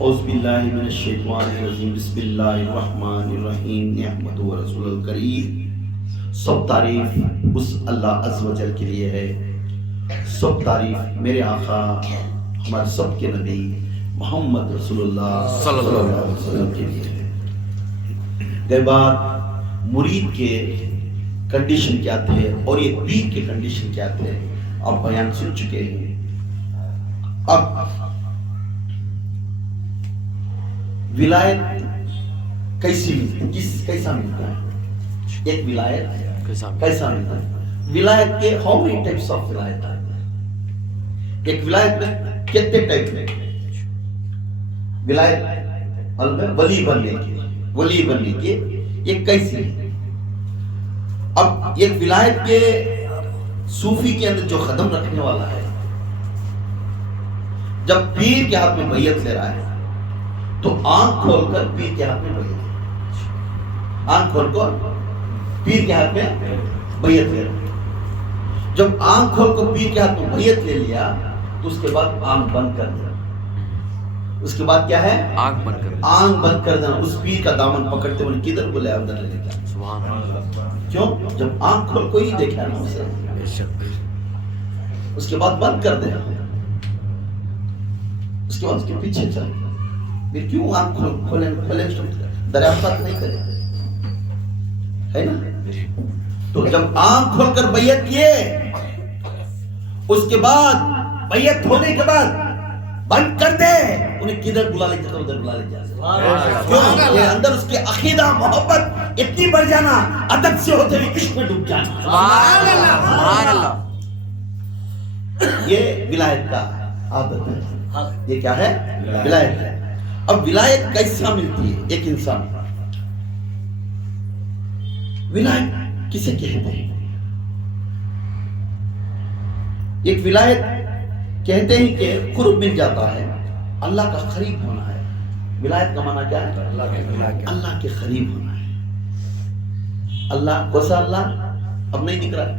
اعوذ باللہ من الشیطان الرجیم بسم اللہ الرحمن الرحیم احمد و رسول الکریم. سب تعریف اس اللہ عز و جل کے لیے ہے. سب تعریف میرے آقا ہمارے سب کے نبی محمد رسول اللہ صلی اللہ علیہ وسلم کے لیے ہے. گئے بات مرید کے کنڈیشن کیا تھے اور یہ پیر کے کنڈیشن کیا تھے آپ بیان سن چکے ہیں. اب ولایت کیسی ملتی کیسا ملتا ہے؟ ایک ولایت کیسا ملتا ہے؟ ولایت کے ہاؤ مینی ٹائپس آف ولایت ہے؟ ایک ولایت میں کتنے ٹائپ ہیں؟ ولایت ولی بننے کی یہ کیسی ہے؟ اب ایک ولایت کے صوفی کے اندر جو قدم رکھنے والا ہے جب پیر کے ہاتھ میں بیعت لے رہا ہے تو آنکھ کھول کر پیر کے ہاتھ میں بیعت، آنکھ کھول کر پیر کے ہاتھ میں بیعت لے رہا ہے. جب آنکھ کھول کر پیر کے ہاتھ میں بیعت لے لیا تو اس کے بعد آنکھ بند کر دیا. اس کے بعد کیا ہے؟ آنکھ بند کر دینا. اس پیر کا دامن پکڑتے ہوئے کدھر بولے ادھر لے جا. کیوں؟ جب آنکھ کھول کو ہی دیکھا نا اسے، اس کے بعد بند کر دیا. اس کے بعد اس کے پیچھے چل پھر کیوں آنکھ کھولے دریافت نہیں کرے ہے نا. تو جب آنکھ کھول کر بیعت کیے اس کے بعد بیعت ہونے کے بعد بند کر دے انہیں کدھر بلا لے جاتا ادھر بلا لے جاتا. کیوں؟ یہ اندر اس کے عقیدہ محبت اتنی بڑھ جانا، ادب سے ہوتے ہوئے عشق میں ڈوب جانا. سبحان اللہ. یہ ولایت کا عادت ہے. یہ کیا ہے؟ ولایت ہے. اب ولایت کیسا ملتی ہے ایک انسان؟ ولایت کسے کہتے ہیں؟ ایک ولایت کہتے ہیں کہ قرب مل جاتا ہے، اللہ کا قریب ہونا ہے. ولایت کا معنی کیا ہے؟ اللہ کے قریب ہونا ہے. اللہ کوسا اللہ اب نہیں دکھ رہا ہے.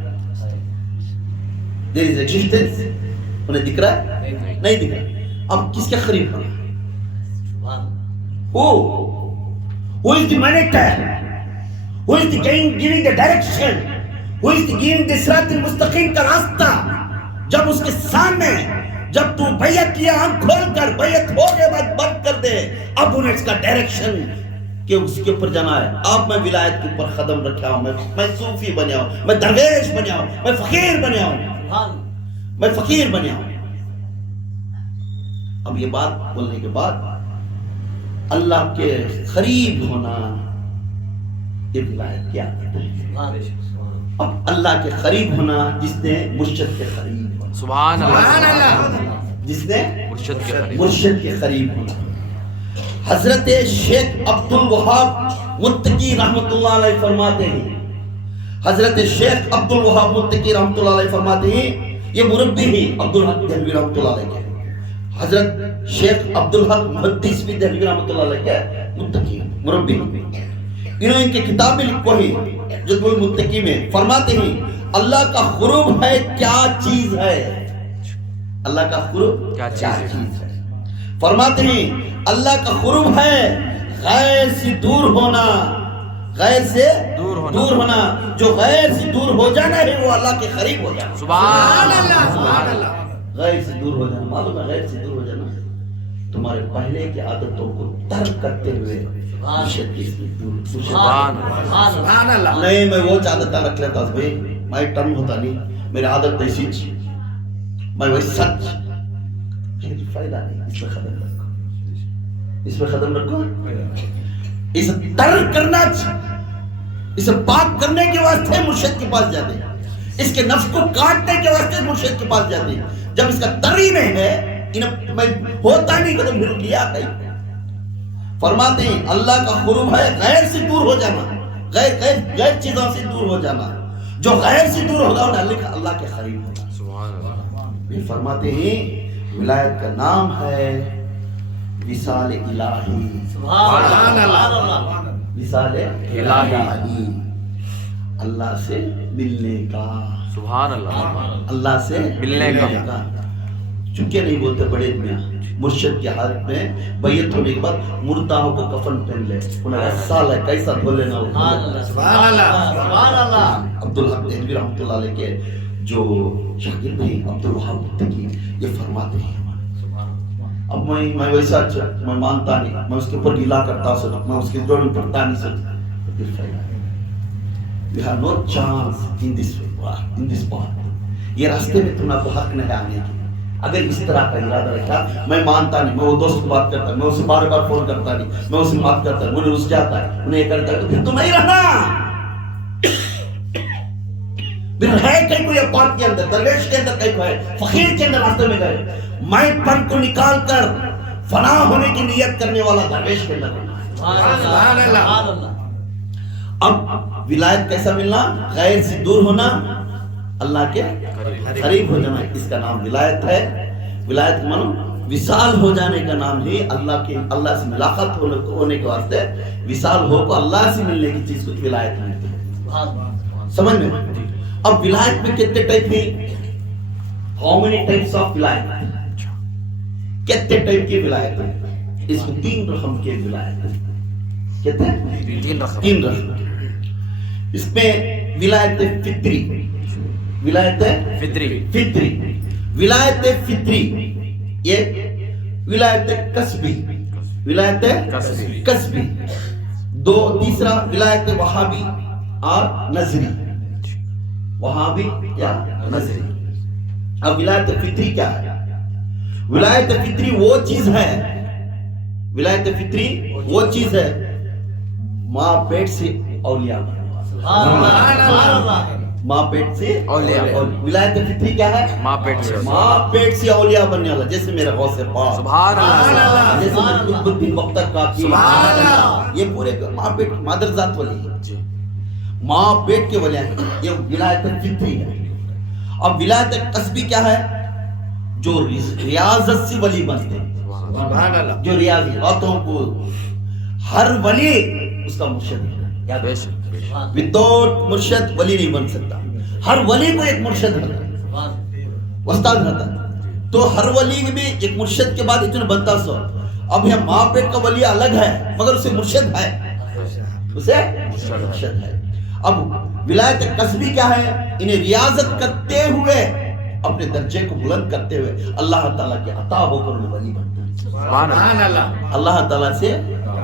There is existence. انہیں دکھ رہا ہے؟ نہیں دکھ رہا. اب کس کے قریب ہونا ہے؟ Who is the monitor? Who is the giving the direction? Who is the giving the صراط المستقیم کا راستہ؟ جب اس کے سامنے جب تو بیعت کیا آنکھ کھول کر بیعت ہو گئے بعد بند کر دے، اب انہیں اس کا ڈائریکشن کہ اس کے اوپر جانا ہے. اب میں ولایت کے اوپر قدم رکھا ہوں، میں صوفی بنیا ہوں، میں درویش بنیا ہوں، میں فقیر بنیا ہوں، میں فقیر بنیا ہوں. اب یہ بات بولنے کے بعد اللہ کے قریب ہونا یہ ولایت کیا کہتا ہے؟ اب اللہ کے قریب ہونا جس نے مرشد کے قریب ہونا. سبحان اللہ. جس نے مرشد کے قریب ہونا. حضرت شیخ عبد الوہاب متقی رحمت اللہ علیہ فرماتے ہیں، حضرت شیخ عبد الوہاب متقی رحمت اللہ علیہ فرماتے ہیں، یہ مربی ہیں عبدالحق دہلوی رحمت اللہ علیہ کے. حضرت شیخ عبدالحق محدث بھی دہلوی رحمت اللہ علیہ کے متقی مربی. انہوں نے ان کی کتاب میں لکھو ہے جذب المتقی میں فرماتے ہیں اللہ کا قرب ہے کیا چیز ہے؟ اللہ کا قرب کیا چیز ہے؟ فرماتے ہیں اللہ کا قرب ہے غیر سے دور ہونا. غیر سے دور ہونا، جو غیر سے دور ہو جانا ہے وہ اللہ کے قریب ہو جانا. سبحان اللہ. غیر سے دور ہو جانا، معلوم ہے غیر سے دور ہو جانا تمہارے پہلے کی عادتوں کو ترک کرتے ہوئے مرشد کی دور. سبحان اللہ. نہیں میں وہ عادتیں رکھ لیتا بھائی، میں ٹرم ہوتا نہیں، میری عادت ایسی تھی، میں وہی سچ. فائدہ نہیں، اس میں قدم رکھو، اس میں قدم رکھو. اسے ترک کرنا، اسے پاک کرنے کے واسطے مرشد کے پاس جاتے ہیں، اس کے نفس کو کاٹنے کے واسطے مرشد کے پاس جاتے ہیں. جب اس کا تری میں ہے میں ہوتا نہیں کہ پھر کیا کہیں. فرماتے ہیں اللہ کا قرب ہے غیر سے دور ہو جانا، غیر چیزوں سے دور ہو جانا. جو غیر سے دور ہوگا انہیں اللہ کے قریب ہوگا. یہ فرماتے ہیں ولایت کا نام ہے وصال الہی. سبحان اللہ. وصال الہی، اللہ سے ملنے کا. سبحان اللہ. اللہ سے ملنے کا. چونکہ نہیں بولتے بڑے میاں مرشد کی حالت میں بیعت ہونے کے بعد مرداؤں کو کفن پہن لے، انہیں سال ہے کیسا دھو لینا ہو۔ سبحان اللہ سبحان اللہ۔ عبدالحق دہلوی رحمۃ اللہ علیہ کے جو شاگرد ہیں عبدالوہاب متقی، یہ فرماتے ہیں اب میں ویسا میں مانتا نہیں، میں اس کے اوپر گلا کرتا سو، میں اس کے جوڑ میں پڑھتا نہیں سو۔ We have no chance in this path۔ یہ راستے میں تمہیں کو حق نہیں آنے کی۔ اگر اس طرح کا ارادہ رکھا، میں مانتا نہیں، میں وہ دوست بات کرتا، میں اسے بار بار فون کرتا نہیں، میں اسے بات کرتا، مجھے رس جاتا ہے، انہیں یہ کرتا ہے، تو پھر تو نہیں رہنا۔ پھر ہے کہیں کوئی اپارٹ کے اندر، درویش کے اندر کہیں کوئی ہے، فقیر کے اندر راستے میں گئے، میں پن کو نکال کر فنا ہونے کی نیت کرنے والا درویش کے اندر رہنا ہے۔ سبحان اللہ۔ اب ولایت کیسا ملنا؟ غیر سے دور ہونا، اللہ کے قریب ہو جانا، اس کا نام ولایت ہے۔ ولایت مانو وصال ہو جانے کا نام ہی اللہ سے ملاقات ہونے کے واسطے، وصال ہو کو اللہ سے ملنے کی چیز کو ولایت ملتی ہے۔ سمجھ میں؟ اب ولایت میں کتنے ٹائپ ہیں؟ ہاؤ مینی ٹائپس آف ولایت؟ کتنے ٹائپ کی ولایت ہے؟ اس میں 3 رقم کی ولایت ہے۔ کتنے؟ 3 رقم۔ اس میں ولایت فطری، ولایت فطری، ولایت فطری، یہ ولایت کسبی، ولایت کسبی، تیسرا ولایت وہابی اور نظری، وہابی یا نظری۔ اب ولایت فطری کیا ہے؟ ولایت فطری وہ چیز ہے، ولایت فطری وہ چیز ہے ماں پیٹ سے اولیاء بنے، ماں پیٹ سے اولیاء۔ ولایت فطری کیا ہے؟ ماں پیٹ سے اولیاء بننے والا، جیسے میرا غوث پاک، سبحان اللہ، جیسے میرا قطب الدین بختر کاکی، سبحان اللہ، یہ پورے ماں پیٹ مادر ذات ولی ہے، ماں پیٹ کے ولی ہیں، یہ ولایت فطری ہے۔ اب ولایت قصبی کیا ہے؟ جو ریاضت سے ولی بنتے ہیں، سبحان اللہ، جو ریاضتوں کو ہر ولی اس کا مرشد ہے۔ وداؤٹ مرشد ولی نہیں بن سکتا، ہر ولی کو ایک مرشد رہتا ہے، استاد رہتا ہے، تو ہر ولی میں ایک مرشد کے بعد اتنا بنتا سو۔ اب یہ ماں پیٹ کا ولی الگ ہے مگر اسے مرشد ہے، اسے مرشد ہے۔ اب ولایت قصبی کیا ہے؟ انہیں ریاضت کرتے ہوئے، اپنے درجے کو بلند کرتے ہوئے اللہ تعالیٰ کے عطا ہو کر انہیں ولی بنتا ہے، سبحان اللہ، اللہ تعالیٰ سے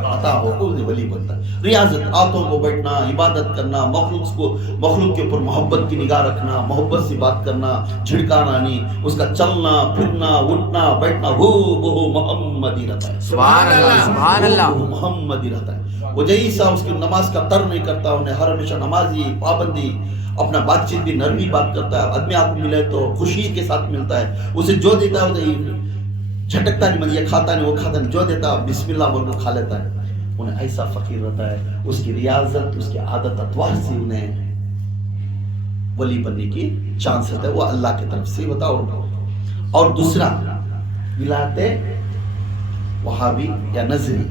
عطا ہو کر انہیں ولی بنتا ہے۔ ریاضت، آتوں کو بیٹھنا، عبادت کرنا، مخلوق کے اوپر محبت کی نگاہ رکھنا، محبت سے بات کرنا، جھڑکانا نہیں، اس کا چلنا پھرنا اٹھنا بیٹھنا وہ محمدی رہتا ہے، سبحان اللہ سبحان اللہ، وہ محمدی رہتا ہے۔ وہ جیسا اس کی نماز کا تر نہیں کرتا، انہیں ہر ہمیشہ نمازی پابندی، اپنا بات چیت بھی نرمی بات کرتا ہے، آدمی آپ کو ملے تو خوشی کے ساتھ ملتا ہے، اسے جو دیتا ہے وہ جھٹکتا نہیں، یہ کھاتا نہیں وہ کھاتا نہیں، جو دیتا ہے بسم اللہ بول کے کھا لیتا ہے۔ انہیں ایسا فقیر رہتا ہے، اس کی ریاضت، اس کی عادت اطوار سے انہیں ولی بننے کی چانس ہوتا ہے، وہ اللہ کی طرف سے ہوتا ہے۔ اور دوسرا ولایت وہابی یا نظری،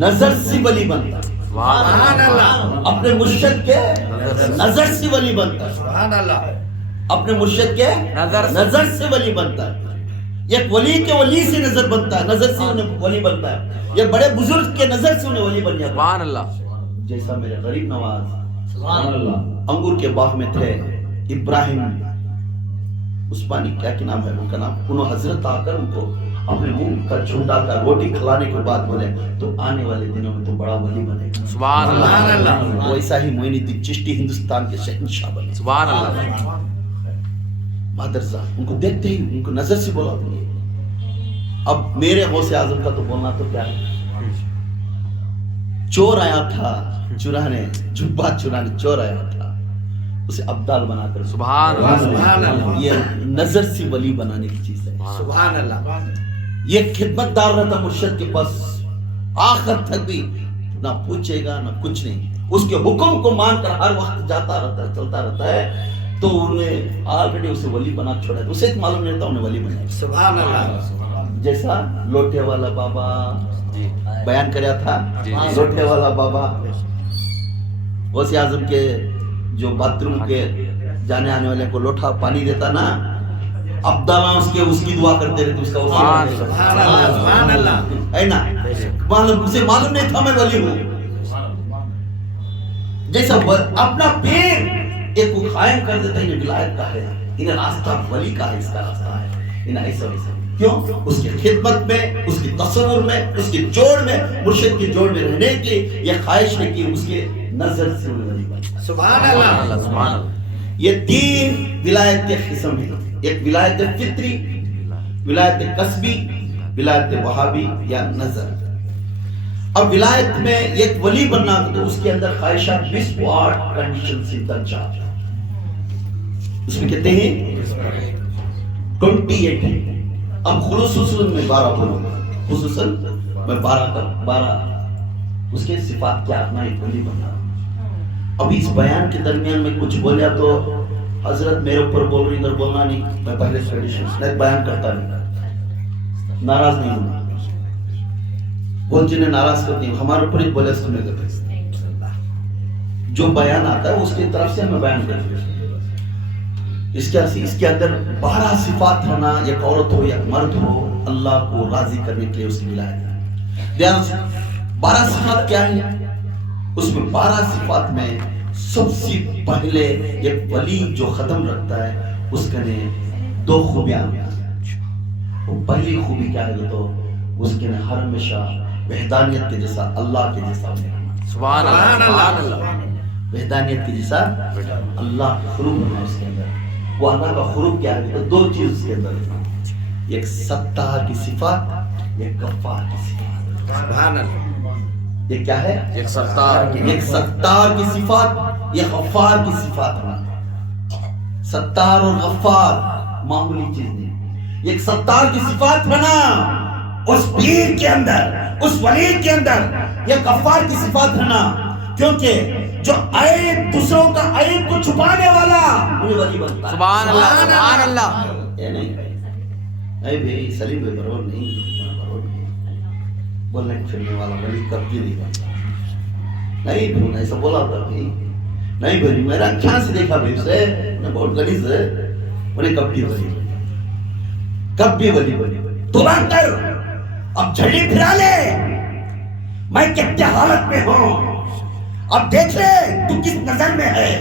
نظر سے ولی بنتا ہے، سبحان اللہ، اپنے مرشد کے نظر سے ولی بنتا ہے، سبحان اللہ، اپنے مرشد کے نظر سے ولی بنتا ہے۔ ایک ولی کے ولی سے نظر بنتا ہے، نظر سے انہیں ولی بنتا ہے، یہ بڑے بزرگ کے نظر سے انہیں ولی بن جاتا ہے، سبحان اللہ۔ جیسا میرے غریب نواز، سبحان اللہ، انگور کے باغ میں تھے، ابراہیم عثمانی کیا نام ہے ان کا نام، انہوں حضرت آ کر ان کو اپنے منہ کا چھوٹا کر روٹی کھلانے کے بعد بولے تو آنے والے دنوں میں تو بڑا ولی بنے گا، سبحان اللہ۔ ویسا ہی معین الدین چشتی ہندوستان کے شہنشاہ بنے، سبحان اللہ۔ مادرزا ان کو دیکھتے ہی ان کو نظر سے بولا۔ اب میرے غوث اعظم کا تو بولنا تو کیا ہے، چور آیا تھا چرانے، جبہ چرانے چور آیا تھا، اسے ابدال بنا کر، سبحان اللہ، یہ نظر سے ولی بنانے کی چیز ہے، سبحان اللہ۔ یہ خدمت دار رہتا مرشد کے پاس آخر تک بھی، نہ پوچھے گا نہ کچھ نہیں، اس کے حکم کو مان کر ہر وقت جاتا رہتا ہے، چلتا رہتا ہے، تو انہیں آلریڈی اسے ولی بنا چھوڑا ہے، اسے معلوم نہیں ہوتا انہیں ولی بنا، سبحان اللہ۔ جیسا لوٹے والا بابا بیان کریا تھا، لوٹے والا بابا غوث اعظم کے جو باتھ روم کے جانے آنے والے کو لوٹا پانی دیتا نا، عبداللہ اس کی دعا کرتے رہتے، اس کا سبحان اللہ ہے نا، اسے معلوم نہیں تھا میں ولی ہوں. جیسا اپنا پیر ایک کو قائم کر دیتا ہے، انہیں ولایت کا ہے، انہیں راستہ ولی کا ہے، اس کا راستہ ہے، انہیں ایسا ویسا. کیوں؟ اس کی خدمت میں، اس کی تصور میں، اس کی جوڑ میں، مرشد کی جوڑ میں رہنے کی یہ خواہش نے کی، اس کے نظر سے ولی بن. سبحان اللہ سبحان اللہ. یہ 3 ولایت کے قسم ہیں. ایک ولایت فطری، ولایت قصبی، ولایت وہابی یا نظر. اب ولایت میں ایک ولی بننا تو اس کے اندر خواہشات 28 کنڈیشن سے درجات، اس میں کہتے ہیں 28. اب خصوصاً میں 12 بولوں گا، خصوصاً میں 12 اس کے صفات کیا اپنا ایک ولی بننا. اب اس بیان کے درمیان میں کچھ بولیا تو حضرت میرے اوپر بول رہی، ادھر بولنا نہیں. میں پہلے میں بیان کرتا نہیں، ناراض نہیں ہوں. بہت جنہیں ناراض کرتی ہیں ہمارے اوپر ایک بولے سننے کرتے، جو بیان آتا ہے اس کی طرف سے ہمیں بیان کرتے ہیں. اس کے اندر 12 صفات ہونا، ایک عورت ہو یا مرد ہو، اللہ کو راضی کرنے کے لیے اس کی ولایت. 12 صفات کیا ہیں؟ اس میں 12 صفات میں سب سے پہلے ایک ولی جو ختم رکھتا ہے اس کے نے 2 خوبیاں. وہ پہلی خوبی کیا ہے تو اس کے نے ہر ہمیشہ وحدانیت کے جیسا، اللہ کے جیسا سبحان اللہ. وحدانیت کے جیسا اللہ کا خروب ہونا اس کے اندر. وہ اللہ کا خروب کیا ہے تو 2 چیز اس کے اندر، ایک ستار کی صفات، ایک غفار کی صفات. سبحان اللہ. یہ کیا ہے؟ ایک ستار کی صفات، یہ غفار کی صفات ہونا. ستار اور غفار معمولی چیز نہیں. ایک ستار کی صفات ہونا اس پیر کے اندر، اس ولی کے اندر. یہ غفار کی صفات ہونا، کیونکہ جو عیب دوسروں کا عیب کو چھپانے والا انہیں ولی بنتا ہے. سبحان اللہ سبحان اللہ. یہ نہیں اے بھائی سلیم بھائی برابر نہیں بولنے پھرنے والا ولی کبھی نہیں بنتا. نہیں بھائی نے ایسا بولا تھا بھائی، نہیں بھائی میرا کھان سے دیکھا بھائی اسے بہت غلیظ ہے، انہیں کبھی ولی توبہ کر. اب جھڑی پھرا لے، میں کتنے حالت میں ہوں، اب دیکھ لے تو کس نظر میں ہے.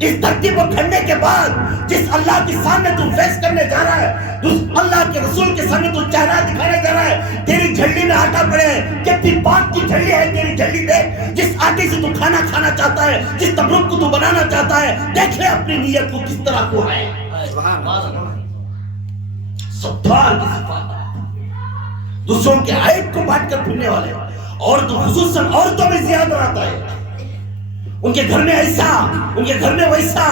اس دھرتی کو کھڑنے کے بعد جس اللہ کے سامنے تو فیس کرنے جا رہا ہے، جس اللہ کے رسول کے سامنے تو چہرہ دکھانے جا رہا ہے، تیری جھلی میں آٹا پڑے، کتنی پاک کی جھلی ہے تیری جھلی. دیکھ جس آٹے سے تو کھانا کھانا چاہتا ہے، جس تبرک کو تو بنانا چاہتا ہے، دیکھ لے اپنی نیت کو کس طرح کو ہے. ستار کی صفات، دوسروں کے عیب کو بانٹ کر پھرنے والے، اور تو خصوصاً عورتوں میں زیادہ آتا ہے. ان کے گھر میں ایسا، ان کے گھر میں ویسا،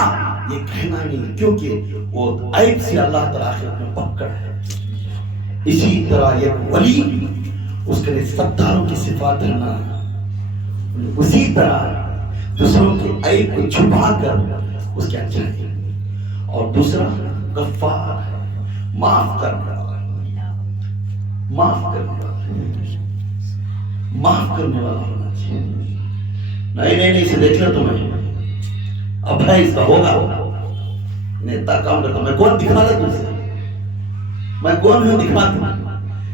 یہ کہنا نہیں، کیونکہ وہ عیب سے اللہ تعالیٰ میں پکڑ ہے. اسی طرح یہ ولی اس کے لیے ستاروں کی صفات رہنا، اسی طرح دوسروں کے عیب کو چھپا کر اس کے اچھا ہے. اور دوسرا غفار ہے، معاف کرنے والا ہونا چاہیے. نہیں اسے دیکھ لو تمہیں اب ہے، اس کا ہوگا انہیں اتنا کام کرتا. میں کون دکھا لے تم سے، میں کون ہوں دکھا دوں.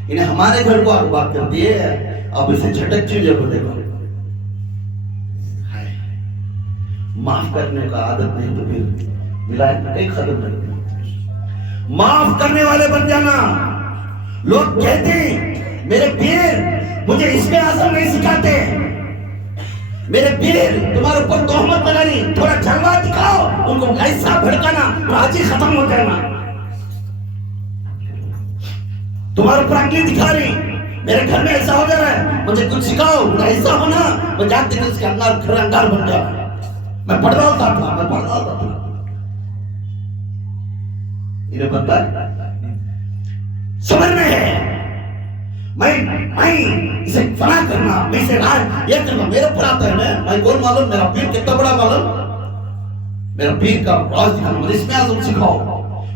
انہیں ہمارے گھر کو آپ بات کر دیے، اب اسے جھٹک چیزیں کو دیکھو. معاف کرنے کا عادت نہیں تو پھر ولایت میں کئی ختم نہیں. معاف کرنے والے بن جانا. لوگ کہتے ہیں میرے پیر مجھے اس میں اعظم نہیں سکھاتے، میرے پیر تمہارے اوپر تہمت لگانی، تھوڑا جلوہ دکھاؤ، ان کو ایسا بھڑکانا راضی ختم ہو جانا. تمہارے اوپر انگلی دکھا رہی، میرے گھر میں ایسا ہو جا رہا ہے، مجھے کچھ سکھاؤ، ایسا ہونا میں جانتے کہ اس کے اندر گھر انگار بن جانا. میں پڑھ رہا تھا انہیں پتہ ہے صبر میں ہے. میں اسے فنا کرنا، میں اسے راج یہ کرنا میرے اوپر آتا ہے. میں کون معلوم، میرا پیر کتنا بڑا معلوم، میرا پیر کا راز دکھانا. مجھے اس میں اعظم سکھاؤ،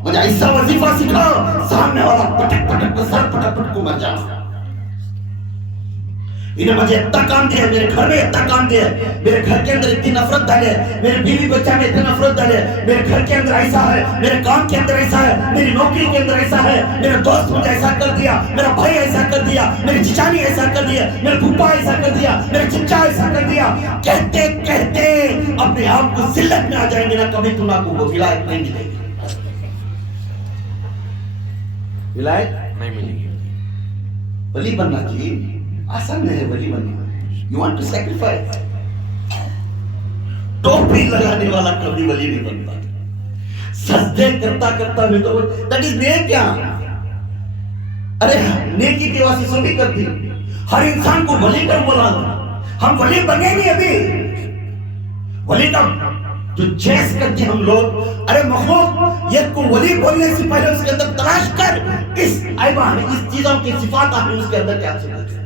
مجھے ایسا وظیفہ سکھاؤ، سامنے والا پٹک پٹک کو سر پٹک پٹک کو مر جانا. انہیں مجھے اتنا کام دیا، میرے گھر میں اتنا کام دیا، میرے گھر کے اندر اتنی نفرت ڈالے، میرے بیوی بچہ میں اتنی نفرت ڈالے، میرے گھر کے اندر ایسا ہے، میرے کام کے اندر ایسا ہے، میری نوکری کے اندر ایسا ہے، میرا دوست مجھے ایسا کر دیا، میرا بھائی ایسا کر دیا، میری چچانی ایسا کر دیا، میرے پھوپھا ایسا کر دیا، میرے چچا ایسا کر دیا، کہتے کہتے اپنے آپ کو ذلت میں آ جائیں گے نا، کبھی تو نہ کو ولایت نہیں ملے گی، ولایت نہیں ملے گی. ولی بننا جی آسان ہے، ولی بننا. You want to sacrifice. ٹوپی لگانے والا کبھی ولی نہیں بنتا. سجدے کرتا کرتا بھی تو that is نیک کیا؟ ارے نیکی کی واسطے سبھی کرتی. ہر انسان کو ولی کر بولا. ہم ولی بنے نہیں ابھی. ولی کا جو چیز کرتے ہم لوگ، ارے مخلوق یہ کو ولی بولنے سے پہلے اس کے اندر تلاش کر اس ایوان اس چیزوں کی صفات آتی اس کے اندر کیا چیز ہے.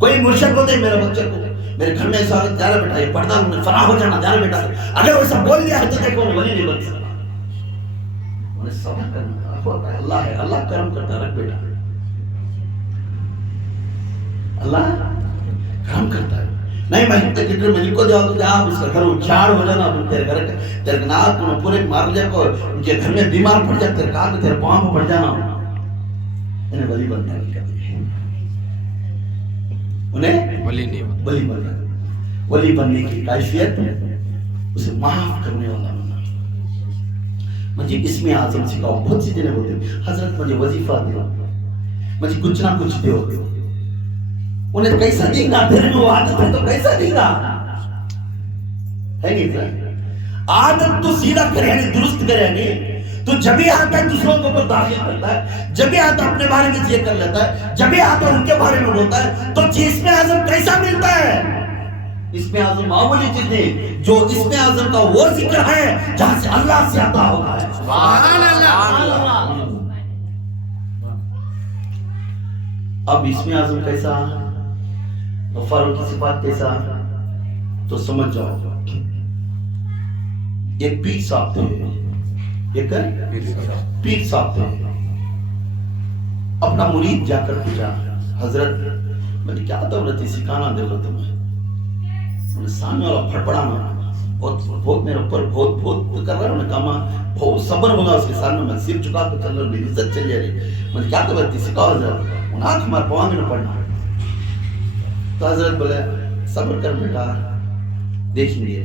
کوئی مرشد بولتے ہیں میرے بچے کو میرے گھر میں ایسا جانا بیٹا یہ پردہ فنا ہو جانا جانا بیٹا، اگر ویسا بول دیا ہے تو دیکھو ولی نہیں بن سکتا. انہیں صبر کرنا ہوتا ہے. اللہ ہے، اللہ کرم کرتا ہے. رکھ بیٹا، اللہ کرم کرتا ہے. نہیں میں ملک کو جاؤ تو جا اس کا گھر اچھاڑ ہو جانا، تیرے گھر تیرے ناک تمہیں پورے مار لیا کو ان کے گھر میں بیمار پڑ جائے، تیرے کان تیرے پاؤں پڑ جانا. انہیں ولی بننا نہیں کرتے، انہیں ولی نہیں بننا. ولی بننا. ولی بننے کی کیفیت اسے معاف کرنے والا بننا. مجھے اسم اعظم سکھاؤ. بہت سی جنہیں بولتے ہیں حضرت مجھے وظیفہ دو، مجھے کچھ نہ کچھ دو. انہیں کیسا دیں گا؟ پھر میں وہ عادت ہے تو کیسا دیں گا؟ ہے نہیں عادت تو سیدھا کرے یعنی درست کرے نہیں. تو جب ہی آتا ہے دوسروں کو اوپر داخل کرتا ہے، جب ہی آتا اپنے بارے میں یہ کر لیتا ہے، جب ہی آتا ان کے بارے میں بولتا ہے، تو اسم اعظم کیسا ملتا ہے؟ اسم اعظم معمولی چیز نہیں، جو اسم اعظم کا وہ ذکر ہے جہاں سے اللہ سے عطا ہوتا ہے. سبحان اللہ. اب اسم اعظم کیسا، غفار کی صفات کیسا، تو سمجھ جاؤ. ایک پیر صاحب تھے، ایک پیر صاحب تھے. اپنا مرید جا کر پوچھا حضرت میں نے کیا دولت سکھانا دیکھو تمہیں. سامنے والا پھڑپڑانا بہت میرے اوپر بہت کر رہا ہے. کہا بہت صبر ہوگا اس کے سامنے، میں سر چکا کے چل رہا ہوں، میری عزت چل جا رہی. میں نے کیا دولت سکھاؤ حضرت. انہاں ہمارے پوانگ میں پڑھنا. تو حضرت بولے صبر کر بیٹا دیکھیں گے.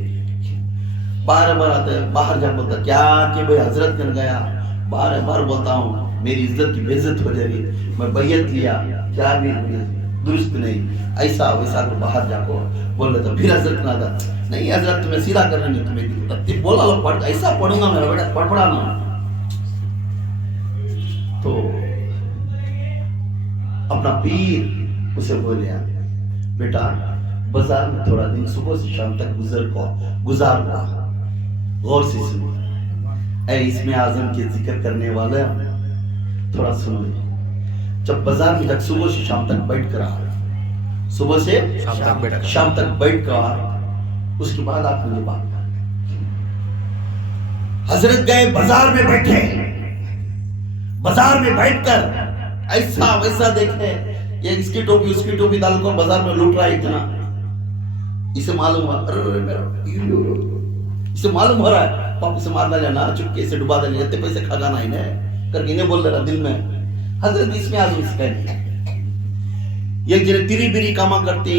بار بار آتا ہے باہر جا بولتا کیا کہ بھئی حضرت کر گیا. بار بار بولتا ہوں میری عزت کی بے عزت ہو جائے گی. میں بیعت لیا کیا بھی درست نہیں، ایسا ویسا کو باہر جا کو بول رہا تھا. پھر حضرت نہ تھا نہیں حضرت تمہیں سیدھا کرنا نہیں، تمہیں بولا لو پڑھ ایسا پڑھوں گا میرا بیٹا پڑھ پڑھانا. تو اپنا پیر اسے بولیا بیٹا بازار میں تھوڑا دن صبح سے شام تک گزار گا، غور سے سنو. اے اسم اعظم کے ذکر کرنے والا تھوڑا سنو. جب بازار میں تک صبح سے شام تک بیٹھ کر صبح سے شام تک بیٹھ کر اس کے بعد آپ مجھے بات کر. حضرت گئے بازار میں بیٹھے، بازار میں بیٹھ کر ایسا ویسا دیکھے یہ اس کی ٹوپی اس کی ٹوپی ڈال کر بازار میں لوٹ رہا ہے اتنا. اسے معلوم ہوا اسے معلوم ہو رہا ہے پاپ اسے مار ڈالیا نا چپکے سے ڈبا ڈالیا جتنے پیسے کھا جانا انہیں کر کے انہیں بول رہا دل میں. حضرت اس میں آزم سکھائے یہ جنہیں تیری بیری کاما کرتی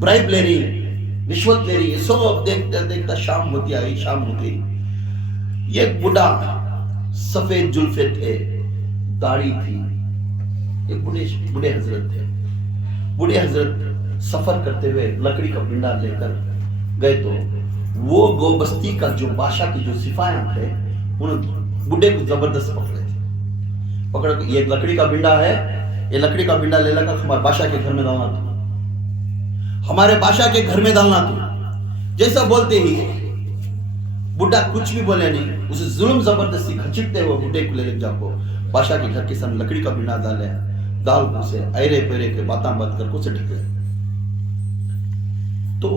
برائب لے رہی رشوت لے رہی سب دیکھتا دیکھتا شام ہوتی آئی شام ہوتی. یہ بڑا سفید جلفے تھے، داڑھی تھی. ایک بڑے حضرت تھے. بڑے حضرت سفر کرتے ہوئے لکڑی کا پنڈا لے کر گئے تو وہ گو بستی کا جو بادشاہ کی جو سپاہیاں تھے انہوں بڑے کو زبردست پکڑے تھے. پکڑ کے یہ لکڑی کا پنڈا ہے، یہ لکڑی کا پنڈا لے لگا ہمارے بادشاہ کے گھر میں ڈالنا تو ہمارے بادشاہ کے گھر میں ڈالنا تو. جیسا بولتے ہی بڈھا کچھ بھی بولے نہیں، اسے ظلم زبردستی کھچٹتے ہوئے بڈھے کو لے جا کو بادشاہ کے گھر کے سامنے لکڑی کا پنڈا ڈالے دال کو سے ایرے پیرے کے باتاں بات کر کو سے ڈھکے. تو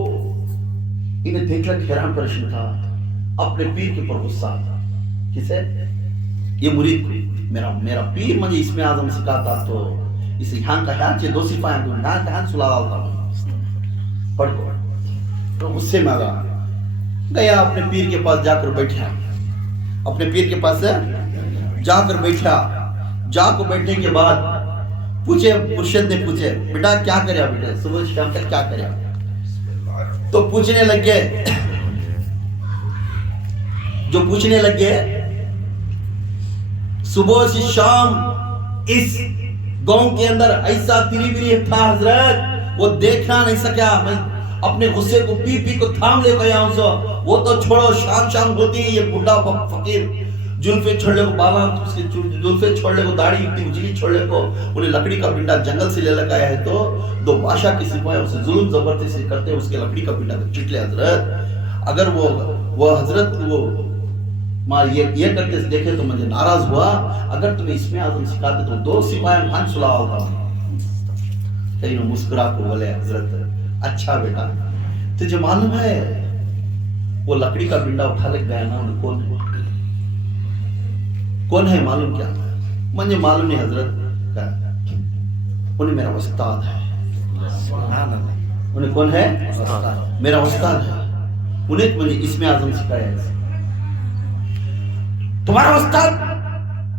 انہیں دیکھ لگ حیران پریشان تھا، اپنے پیر کے پر غصہ تھا. کسے؟ یہ مرید کو. میرا پیر مجھے اسم اعظم سکھاتا تو اس یہاں کا یہاں چھ 2 سپاہیاں کو یہاں سلا ڈالتا ہوں پڑھ کو تو غصے میں آ گیا اپنے پیر کے پاس جا کر بیٹھا اپنے پیر کے پاس جا کر بیٹھا جا کو بیٹھنے کے بعد پوچھے مرشد نے پوچھے بیٹا کیا کریا بیٹا صبح شام تک کیا کریا تو پوچھنے لگ گئے جو پوچھنے لگ گئے صبح سے شام اس گاؤں کے اندر ایسا تیری بری تھا حضرت وہ دیکھنا نہیں سکیا میں اپنے غصے کو پی پی کو تھام لے گیا ہوں سو وہ تو چھوڑو شام ہوتی ہے یہ بڑھا فقیر جلفے چھوڑنے کو بالا اس کے جلفے چھوڑنے کو داڑھی اتنی اجلی چھوڑنے کو انہیں لکڑی کا پنڈا جنگل سے لے لگایا ہے تو 2 بادشاہ کی سپاہی اسے ظلم زبردستی سے کرتے ہیں اس کے لکڑی کا پنڈا چٹ لے حضرت اگر وہ حضرت وہ یہ کرتے دیکھے تو مجھے ناراض ہوا اگر تمہیں اس میں اعظم سکھاتے تو 2 سپاہی ہم سلا ہوتا کہیں مسکرا کو بولے حضرت اچھا بیٹا تجھے معلوم ہے وہ لکڑی کا پنڈا اٹھا لے گیا نا انہیں کون ہے معلوم کیا مجھے معلوم نہیں حضرت انہیں میرا استاد ہے انہیں کون ہے میرا استاد ہے انہیں مجھے اس میں اعظم سکھایا ہے تمہارا استاد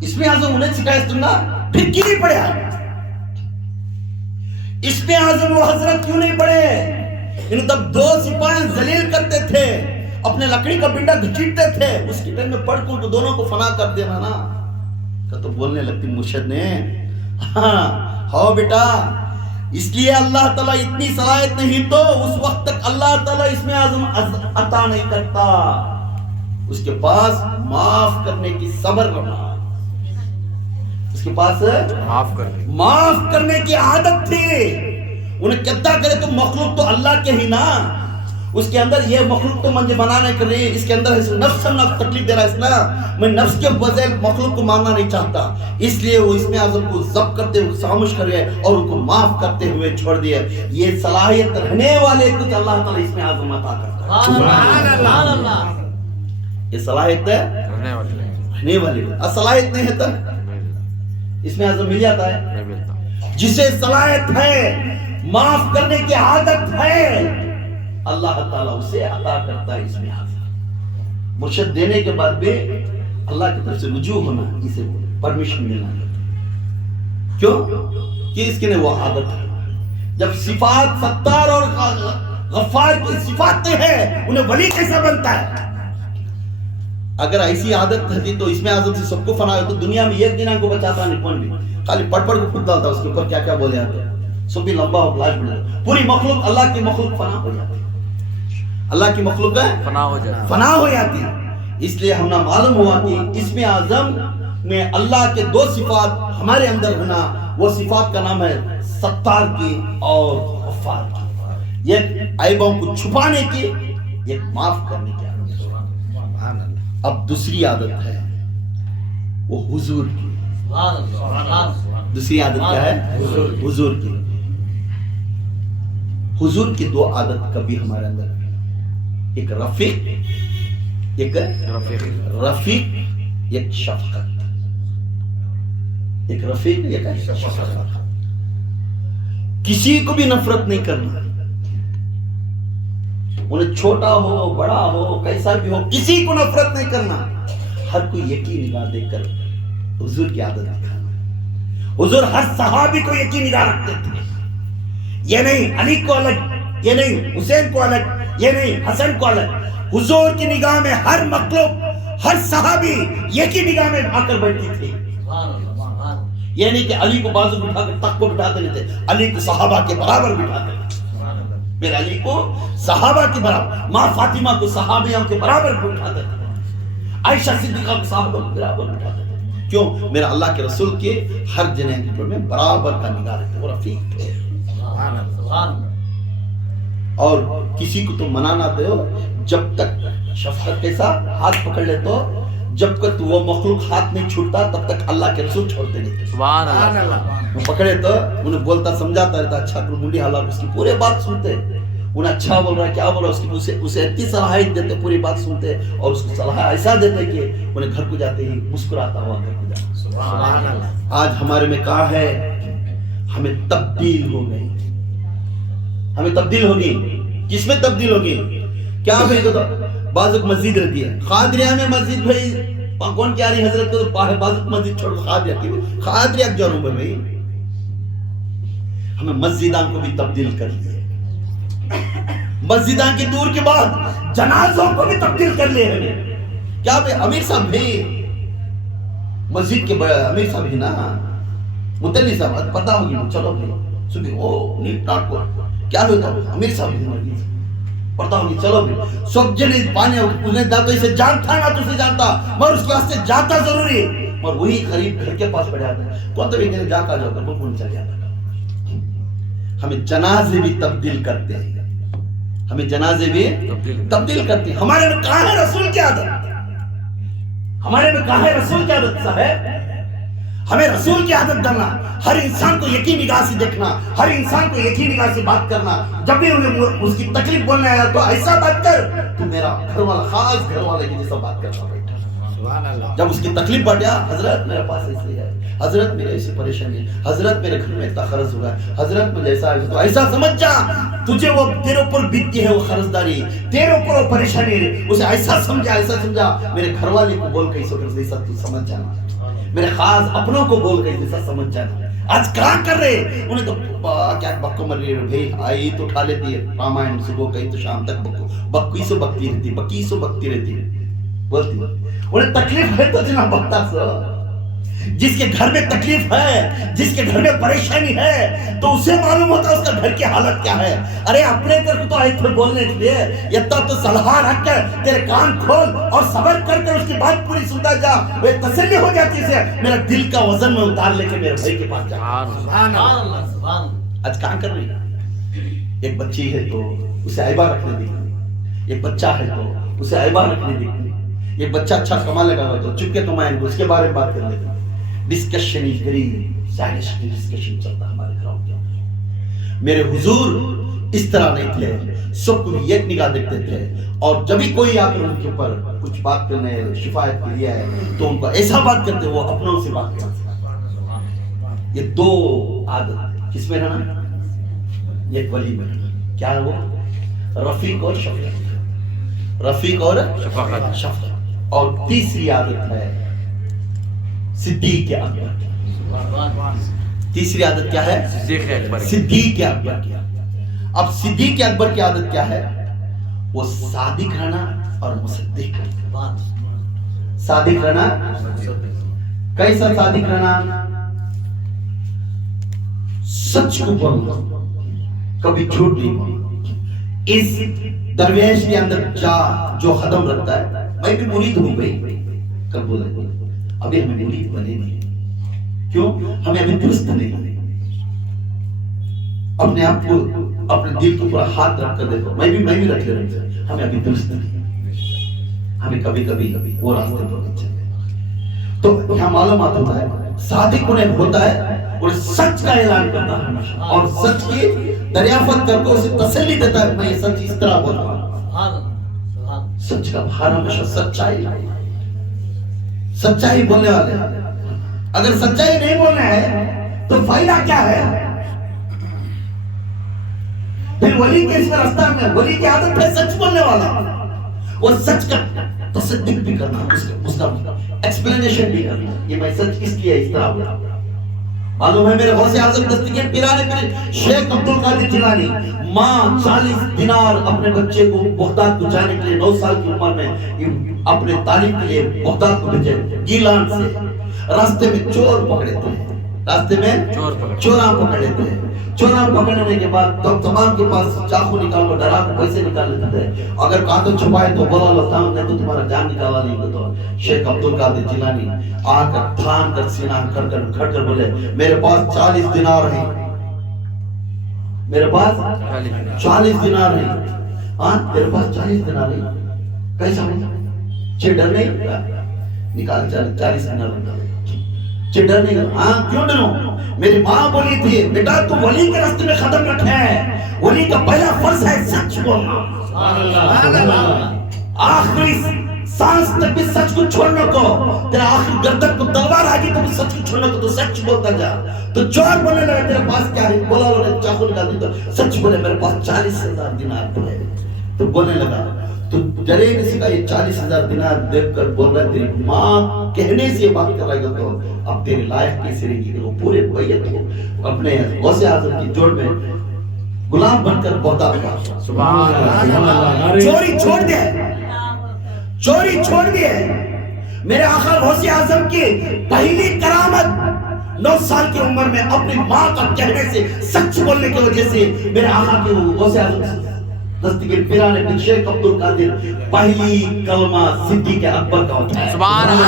اس میں اعظم انہیں سکھایا تم نا پھر کیوں نہیں پڑھے اس میں اعظم وہ حضرت کیوں نہیں پڑھے انہیں تب 2 سپاہی ذلیل کرتے تھے اپنے لکڑی کا پنڈا گھچیٹتے تھے اس کی ٹائم میں پڑھ کر تو دونوں کو فنا کر دینا نا تو بولنے لگتی مرشد نے ہاں بیٹا اس لیے اللہ تعالیٰ اتنی صلاحیت نہیں تو اس وقت تک اللہ تعالیٰ اس میں اعظم عطا نہیں کرتا اس کے پاس معاف کرنے کی صبر رہا اس کے پاس معاف کرنے کی عادت تھی انہیں کہتا کرے تو مخلوق تو اللہ کے ہی نا اس کے اندر یہ مخلوق تو مجھے بنانے کر رہی ہے اس کے اندر نفس تکلیف دے رہا ہے اس نا میں نفس کے بغیر مخلوق کو ماننا نہیں چاہتا اس لیے وہ اس میں اعظم کو ضبط کرتے ہوئے خاموش کر گئے اور ان کو معاف کرتے ہوئے چھوڑ دیا یہ صلاحیت رہنے والے کچھ اللہ تعالیٰ اس میں اعظم عطا کرتا ہے سبحان اللہ یہ صلاحیت رہنے والے صلاحیت نہیں ہے تو اس میں اعظم مل جاتا ہے جسے صلاحیت ہے معاف کرنے کی عادت ہے اللہ تعالیٰ اسے عطا کرتا ہے اس میں اعظم مرشد دینے کے بعد بھی اللہ کی طرف سے رجوع ہونا اسے پرمیشن ملنا کیوں کہ اس کے لیے وہ عادت ہے جب صفات ستار اور غفار کی صفات ہیں انہیں ولی کیسا بنتا ہے اگر ایسی عادت تھی تو اس میں اعظم سے سب کو فنا ہے تو دنیا میں ایک دن کو بچاتا نہیں کون بھی خالی پڑھ پڑھ کو پھٹ ڈالتا اس کے اوپر کیا کیا بولے آتے سب بھی لمبا ہو لاش بنا پوری مخلوق اللہ کی مخلوق فنا ہو جاتی اللہ کی مخلوق فنا ہو جاتی اس لیے ہم نے معلوم ہوا کہ اس میں اعظم میں اللہ کے 2 صفات ہمارے اندر ہونا وہ صفات کا نام ہے ستار کی اور غفار کی ایک عیبوں کو چھپانے کی ایک معاف کرنے کی اب دوسری عادت ہے وہ حضور کی دوسری عادت کیا ہے حضور کی حضور کی 2 عادت کبھی ہمارے اندر ایک رفیق ایک شفقت ایک رفیق ایک شفقت کسی کو بھی نفرت نہیں کرنا انہیں چھوٹا ہو بڑا ہو کیسا بھی ہو کسی کو نفرت نہیں کرنا ہر کوئی یقین نگاہ دیکھ کر حضور کی عادت دکھانا حضور ہر صحابی کو یقین نگاہ رکھتے تھے یہ نہیں علی کو الگ یہ نہیں حسین کو الگ یہ نہیں حسن کو الگ حضور کی نگاہ میں ہر مخلوق ہر صحابی یقین نگاہ میں آ کر بیٹھتی تھی یہ نہیں کہ علی کو بازو بٹھا کر تخت کو بٹھاتے نہیں تھے علی کو صحابہ کے برابر بٹھاتے پھر علی کو صحابہ کے برابر ماں فاطمہ کو صحابیوں کے برابر بٹھاتے تھے عائشہ صدیقہ کو صحابہ کے برابر بٹھاتے تھے کیوں میرا اللہ کے رسول کے ہر جنہیں کے اوپر میں برابر کا نگاہ رکھتے وہ رفیق تھے اور کسی کو تو منانا دو جب تک شفقت کے ساتھ ہاتھ پکڑ لے تو جب تک وہ مخلوق ہاتھ نہیں چھوڑتا تب تک اللہ کے رسول چھوڑتے نہیں تھے سبحان اللہ وہ پکڑے تو انہیں بولتا سمجھاتا رہتا اچھا کرو منڈی حالات اس کی پورے بات سنتے انہیں اچھا بول رہا ہے کیا بول رہا ہے اس کی اسے اتنی صلاحیت دیتے پوری بات سنتے اور اس کو صلاح ایسا دیتے کہ انہیں گھر کو جاتے ہی مسکراتا ہوا گھر کو جاتا سبحان اللہ آج ہمارے میں کہا ہے ہمیں تبدیل ہو گئی. ہمیں تبدیل ہوگی. کس میں تبدیل ہوگی؟ کیا بھائی تو بازک مسجد رہتی ہے خادریہ میں مسجد بھائی کون کیا رہی حضرت کو بازک مسجد چھوڑ خادریہ کی خادریہ جو روم ہے بھائی. ہمیں مسجدان کو بھی تبدیل کر لیے. مسجدان کی دور کے بعد جنازوں کو بھی تبدیل کر لیے ہمیں. کیا بھائی امیر صاحب بھی مسجد کے امیر صاحب ہی نا متلی صاحب پتا ہوگی چلو بھائی سنی او نیٹ ناٹ کو کیا ہوتا ہے امیر صاحب ہی پتا ہوگی چلو بھائی سب جنے پانے انہیں دا تو اسے جانتا نا تو اسے جانتا مگر اس کے واسطے جاتا ضروری ہے. اور وہی قریب گھر کے پاس پڑے آتا ہے کون تو بھی کہنے جا کا جاتا ہے کون چل جاتا ہے. ہمیں جنازے بھی تبدیل کرتے ہیں. ہمیں جنازے بھی تبدیل کرتے ہیں. ہمارے میں کہاں ہے رسول کی عادت؟ ہمارے میں کہاں ہے رسول کی عادت صاحب؟ ہمیں رسول کی عادت ڈالنا, ہر انسان کو یقین نگاہ سے دیکھنا, ہر انسان کو یقین نگاہ سے بات کرنا. جب بھی انہیں اس کی تکلیف بولنے آیا تو ایسا بات کر تو میرا گھر والا خاص گھر والے کی جیسا بات کرتا بیٹھا. جب اس کی تکلیف بڑھیا حضرت میرے پاس ایسے ہے, حضرت میرے ایسی پریشانی ہے, حضرت میرے گھر میں اتنا خرچ ہوا ہے, حضرت مجھے ایسا ہے تو ایسا سمجھ جا تجھے وہ تیرے اوپر بیتتی ہے وہ خرچداری, تیرے اوپر وہ پریشانی ہے, اسے ایسا سمجھا میرے گھر والے کو بول کے ایسا تو سمجھ جانا, میرے خاص اپنوں کو بول کے ایسا سمجھ جانا. آج کہاں کر رہے انہیں تو کیا بکو مر رہی ہے بھائی آئی تو اٹھا لیتی ہے رامائن صبح کہیں تو شام تک بکی سو بکتی رہتی بولتی انہیں تکلیف ہے تو جنا بکتا سو. جس کے گھر میں تکلیف ہے, جس کے گھر میں پریشانی ہے تو اسے معلوم ہوتا ہے اس کا گھر کی حالت کیا ہے. ارے اپنے گھر کو تو آئے تھے بولنے کے لیے, اتنا تو صلاح رکھ کر تیرے کان کھول اور صبر کر کے اس کی بات پوری سنتا جا, وہ تسلی ہو جاتی ہے. میرا دل کا وزن میں اتار لے کے میرے بھائی کے پاس جا. آج کہاں کر رہی ہے؟ ایک بچی ہے تو اسے عیبہ رکھنے دی, ایک بچہ ہے تو اسے عیبہ رکھنے دی, ایک بچہ اچھا کما لگا ہو تو چپ کے کمائیں گے اس کے بارے میں بات کر لیتے. Discussion is very science discussion چلتا ہمارے گھروں کے. میرے حضور اس طرح نہیں تھے, سب کو ایک نگاہ دیکھتے تھے, اور جب بھی کوئی آ کر ان کے اوپر کچھ بات کرنے شفایت کے لیے ہے تو ان کو ایسا بات کرتے وہ اپنوں سے بات کرتے. یہ دو عادت کس میں رہنا؟ ایک ولی میں رہنا. کیا ہے وہ؟ رفیق اور شفقت, رفیق اور شفقت. اور تیسری عادت ہے صدیق اکبر. تیسری عادت کیا ہے؟ صدیق اکبر کی. اب صدیق اکبر کی عادت کیا ہے؟ وہ صادق رہنا اور مصدق رہنا. صادق رہنا, کیسا صادق رہنا؟ سچ کو بولنا, کبھی جھوٹ نہیں بولنا. اس درویش کے اندر جو قدم رکھتا ہے, میں بھی مرید ہوں بھائی, کب بولے ابھی ہمیں مرید بنے نہیں. کیوں؟ ہمیں ابھی درست نہیں. اپنے آپ کو اپنے دل کے اوپر ہاتھ رکھ کر دیکھو, میں بھی رکھ لے رہے ہیں, ہمیں ابھی درست نہیں. ہمیں کبھی وہ راستے پر نہیں چلے. تو یہاں معلومات ہوتا ہے صادق انہیں ہوتا ہے اور سچ کا اعلان کرتا ہے ہمیشہ, اور سچ کی دریافت کر کے اسے تسلی دیتا ہے میں یہ سچ اس طرح بول رہا ہوں. سچ کا بھار ہمیشہ سچائی بولنے والے. اگر سچائی نہیں بولنا ہے تو فائدہ کیا ہے؟ پھر ولی کے اس میں راستہ میں ولی کی عادت ہے سچ بولنے والا, اور سچ کا تصدیق بھی کرنا, اس کا ایکسپلینیشن بھی کرنا. یہ میں سچ اس لیے اس طرح بولا. معلوم ہے میرے غوث اعظم دستگیر پیرانے پیر شیخ عبد القادر جیلانی ماں 40 دینار اپنے بچے کو بغداد کو جانے کے لیے 9 سال کی عمر میں اپنے تعلیم کے لیے بغداد کو بھیجے. گیلان سے راستے میں چور پکڑے تھے, راستے میں چوراں پکڑ لیتے ہیں. چوراں پکڑنے کے بعد تمام کے پاس چاقو نکال کر ڈرا کر پیسے نکال لیتے تھے. اگر کانٹوں چھپائے تو بولا لتا ہوں نہیں تو تمہارا جان نکالا نہیں. تو شیخ عبد القادر جیلانی آ کر تھان کر سینہ کھڑ کر بولے میرے پاس 40 دینار ہیں, میرے پاس 40 دینار ہیں. ہاں تیرے پاس 40 دینار ہیں, کیسا چھ ڈر نہیں نکال 40 دینار نکال ڈر نہیں. ہاں کیوں ڈروں؟ میری ماں بولی تھی بیٹا تو ولی کے راستے میں قدم رکھے ہے, ولی کا پہلا فرض ہے سچ بولنا. آخری سانس تک بھی سچ کو چھوڑنے کو, تیرا آخری گردن کو تلوار آ گئی تو بھی سچ کو چھوڑنے کو, تو سچ بولتا جا. تو چور بولنے لگا تیرے پاس دی تو سچ بولے میرے پاس 40,000 دینار پڑے. تو بولنے لگا تو ڈرے کسی کا یہ 40,000 دینار دیکھ کر بول رہا ہے تیری ماں کہنے سے یہ بات کر رہا ہے تو اب تیرے لائق کیسے رہے گی. وہ پورے بیعت کو اپنے غوث اعظم کی جوڑ میں غلام بن کر بہتا پڑا. سبحان اللہ. چوری چھوڑ دے, چوری چھوڑ دے. میرے آقا غوث اعظم کی پہلی کرامت 9 سال کی عمر میں اپنی ماں کا کہنے سے, سچ بولنے کی وجہ سے میرے آقا کے غوث اعظم دستگیر پیران بن شیخ عبد القادر پہلی کلمہ صدیق اکبر کا اٹھایا. سبحان اللہ.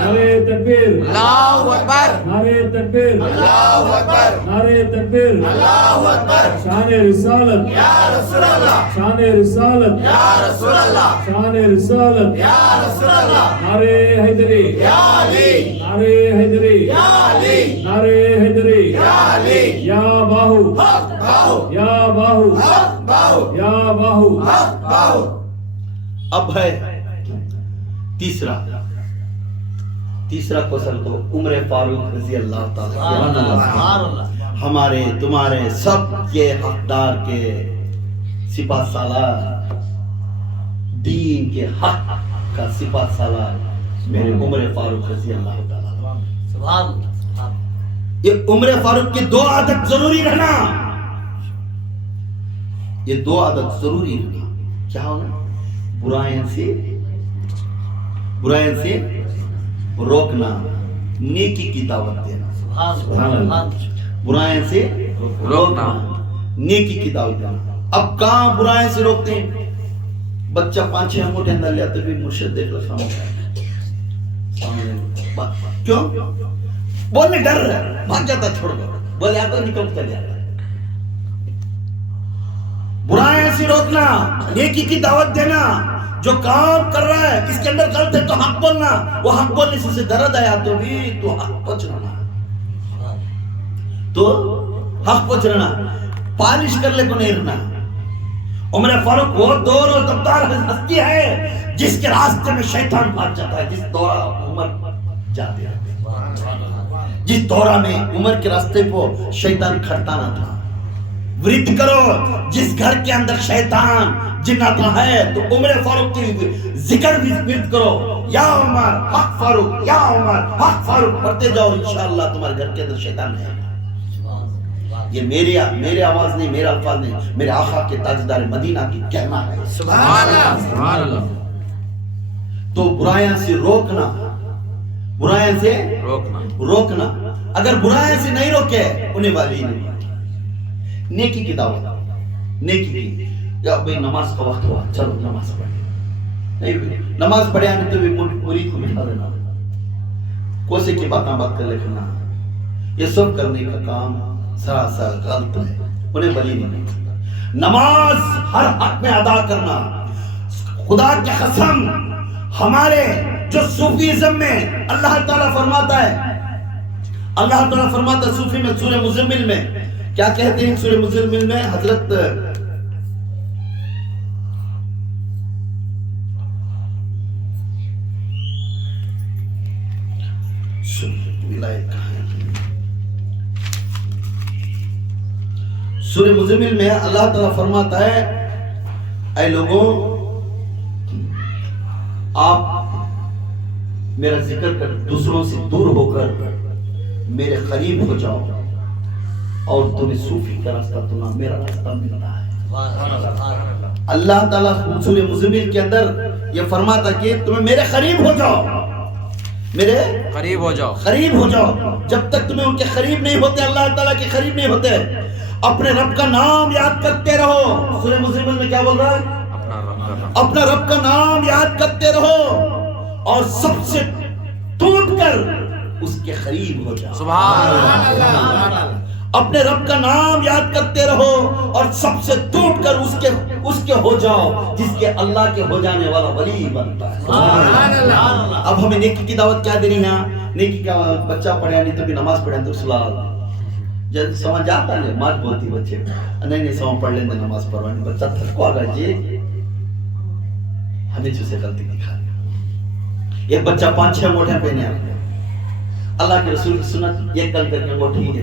نعرہ تکبیر, اللہ اکبر, نعرہ تکبیر, اللہ اکبر, نعرہ تکبیر, اللہ اکبر. شان رسالت, یا رسول اللہ, شان رسالت, یا رسول اللہ, شان رسالت, یا رسول اللہ. نعرہ حیدری, یا علی, نعرہ حیدری, یا علی, نعرہ حیدری, یا علی. یا باہو, حق باہو, یا باہو, حق باہو, یا باہو. حق باہو. اب ہے تیسرا کوسل تو عمر فاروق رضی اللہ تعالی, ہمارے تمہارے سب کے حقدار کے سپاہ سالار, دین کے حق کا سپاہ سالار میرے عمر فاروق رضی اللہ تعالی. سبحان اللہ. یہ عمر فاروق کی 2 عادت ضروری رہنا, یہ 2 عادت ضروری رہنا. کیا ہونا؟ برائیاں سے روکنا, نیکی کی دعوت دینا. سبحان اللہ. برائیاں سے روکنا, نیکی کی دعوت دینا. اب کہاں برائیاں سے روکتے ہیں؟ بچہ 5-6 انگوٹھے اندر لیا تو بھی مرشد دیکھ لو سامنے. کیوں؟ بولنے ڈر رہا ہے, بھاگ جاتا چھوڑ کر, بولے آتا نکل چلے آتا. برائیاں سے روکنا, نیکی کی دعوت دینا. جو کام کر رہا ہے اس کے اندر غلط ہے تو حق بولنا, وہ حق بولنے سے اسے درد آیا تو بھی تو حق پچھڑنا, تو حق پچھڑنا, پالش کر لے کو نہیں رہنا. عمر فاروق وہ دور اور دبدار ہستی ہے جس کے راستے میں شیطان بھاگ جاتا ہے. جس دورہ عمر جاتے ہیں, جس دورہ میں عمر کے راستے کو شیطان کھڑتا نہ تھا. ورد کرو جس گھر کے اندر شیطان جناتا ہے تو عمر فاروق کی ذکر بھی ورد کرو. یا عمر حق فاروق, یا عمر حق فاروق پڑھتے جاؤ, انشاءاللہ تمہارے گھر کے اندر شیطان ہے. یہ میرے آواز نہیں, میرا الفاظ نہیں, میرے آقا کے تاجدار مدینہ کی کہنا ہے. سبحان اللہ. سبحان اللہ. تو برائیاں سے روکنا, برائیاں سے روکنا. اگر برائیاں سے نہیں روکے انہیں والی نہیں. نیکی کی دعوت, نیکی کی. یا بھئی نماز کا وقت ہوا, چلو نماز پڑھیں. نہیں نماز پڑھے آنے تو بھی مرید کو بٹھا دینا, کوسے کی بات کر لکھنا, یہ سب کرنے کا کام سراسر غلط ہے, انہیں ولی نہیں. نماز ہر حق میں ادا کرنا. خدا کی قسم ہمارے جو صوفیزم میں اللہ تعالیٰ فرماتا ہے, اللہ تعالیٰ فرماتا ہے صوفی میں سورہ مزمل میں, کیا کہتے ہیں سورہ مزمل میں حضرت سورہ مزمل میں اللہ تعالیٰ فرماتا ہے, اے لوگوں آپ میرا ذکر کر دوسروں سے دور ہو کر میرے قریب ہو جاؤ, اور تمہیں صوفی کا راستہ تمہیں میرا راستہ ملتا ہے. اللہ تعالیٰ سورہ مزمل کے اندر یہ فرماتا کہ تمہیں میرے قریب ہو جاؤ, میرے قریب ہو جاؤ, قریب ہو جاؤ. جب تک تمہیں ان کے قریب نہیں ہوتے, اللہ تعالیٰ کے قریب نہیں ہوتے, اپنے رب کا نام یاد کرتے رہو. سورہ مزمل میں کیا بول رہا ہے؟ اپنا رب کا نام یاد کرتے رہو اور سب سے ٹوٹ کر اس کے قریب ہو جاؤ. سبحان اللہ. اپنے رب کا نام یاد کرتے رہو اور سب سے ٹوٹ کر اس کے ہو جاؤ جس کے اللہ کے ہو جانے والا ولی بنتا ہے. سبحان اللہ. اب ہمیں نیکی کی دعوت کیا دینی ہے؟ نیکی کا بچہ پڑھیا نہیں تو بھی نماز پڑھیا تو سلال جب سمجھ آتا ہے مات بولتی بچے نہیں سمجھ پڑھ لیندے نماز پڑھوانی بچہ تھکو آگا جی ہمیں سے غلطی دکھا دیا. ایک بچہ 5-6 انگوٹھے پہنے آ اللہ کے رسول کی سنت ایک کل کر کے انگوٹھی ہی دے.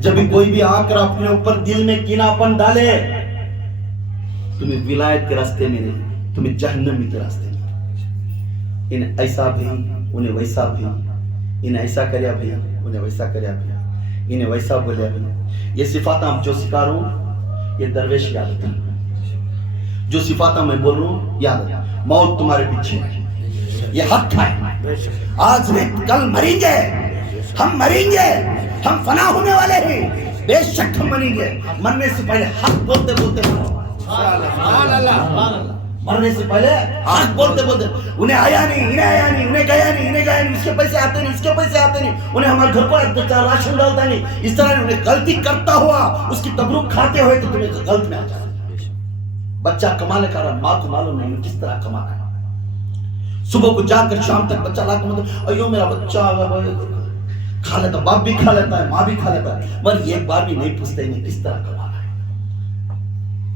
جب بھی کوئی بھی آ کر اپنے اوپر دل میں کیناپن ڈالے، تمہیں ولایت کے راستے میں نہیں، تمہیں جہنمی کے راستے میں. انہیں ایسا بھی، انہیں ویسا بھی، انہیں ایسا کریا بھی، انہیں ویسا کریا بھی، انہیں ویسا بولیا بھی. یہ صفات ہم جو سکھا رہا ہوں یہ درویش کی عادت ہے. جو صفات میں بول رہا ہوں یاد ہے. موت تمہارے پیچھے ہے، یہ حق ہے. آج نہیں کل مریں گے، ہم مریں گے، ہم فنا ہونے والے ہیں، بے شک ہم مریں گے. مرنے سے پہلے حق بولتے بولتے مرنے سے پہلے حق بولتے بولتے. انہیں آیا نہیں، انہیں آیا نہیں، انہیں گیا نہیں، انہیں گیا نہیں، اس کے پیسے آتے نہیں، اس کے پیسے آتے نہیں، انہیں ہمارے گھر کو راشن ڈالتا نہیں. اس طرح انہیں غلطی کرتا ہوا اس کی تبرک کھاتے ہوئے تو تمہیں غلط میں آ جائے. بچہ کمانے کا رہا، ماں کو معلوم نہیں کس طرح کما رہا ہے. صبح کو جا کر شام تک بچہ لا کر ایو میرا بچہ کھا لیتا، باپ بھی کھا لیتا ہے، ماں بھی کھا لیتا ہے، مگر ایک بار بھی نہیں پوچھتے انہیں کس طرح کما رہا ہے،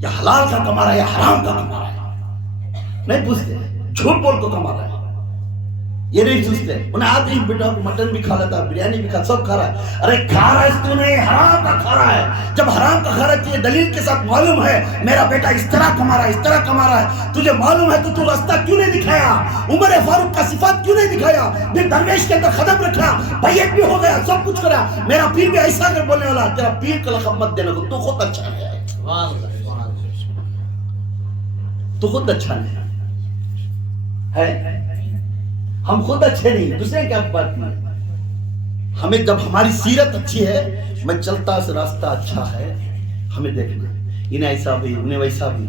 یا حلال کا کما رہا ہے یا حرام کا کما رہا ہے. نہیں پوچھتے، جھوٹ بول کو کما رہا ہے، یہ نہیں پوچھتے. انہیں آتے ہی بیٹا مٹن بھی کھا لیتا ہے، بریانی بھی کھا، سب کھا رہا ہے. ارے کھا رہا ہے تو نہیں، حرام کا کھا رہا ہے. جب حرام کا کھا رہا ہے تو یہ دلیل کے ساتھ معلوم ہے میرا بیٹا اس طرح کما رہا ہے، اس طرح کما رہا ہے. تجھے معلوم ہے تو راستہ کیوں نہیں دکھایا؟ عمر فاروق کا صفات کیوں نہیں دکھایا؟ پھر درویش کے اندر قدم رکھا، بیعت بھی ہو گیا، سب کچھ کرا. میرا پیر بھی ایسا کر بولنے والا، تیرا پیر کا لقب مت دینا، تو خود اچھا ہے، تو خود اچھا نہیں ہے. ہم خود اچھے نہیں، دوسرے کیا بات نہیں. ہمیں جب ہماری سیرت اچھی ہے، میں چلتا اس راستہ اچھا ہے، ہمیں دیکھنا. انہیں ایسا بھی، انہیں ویسا بھی،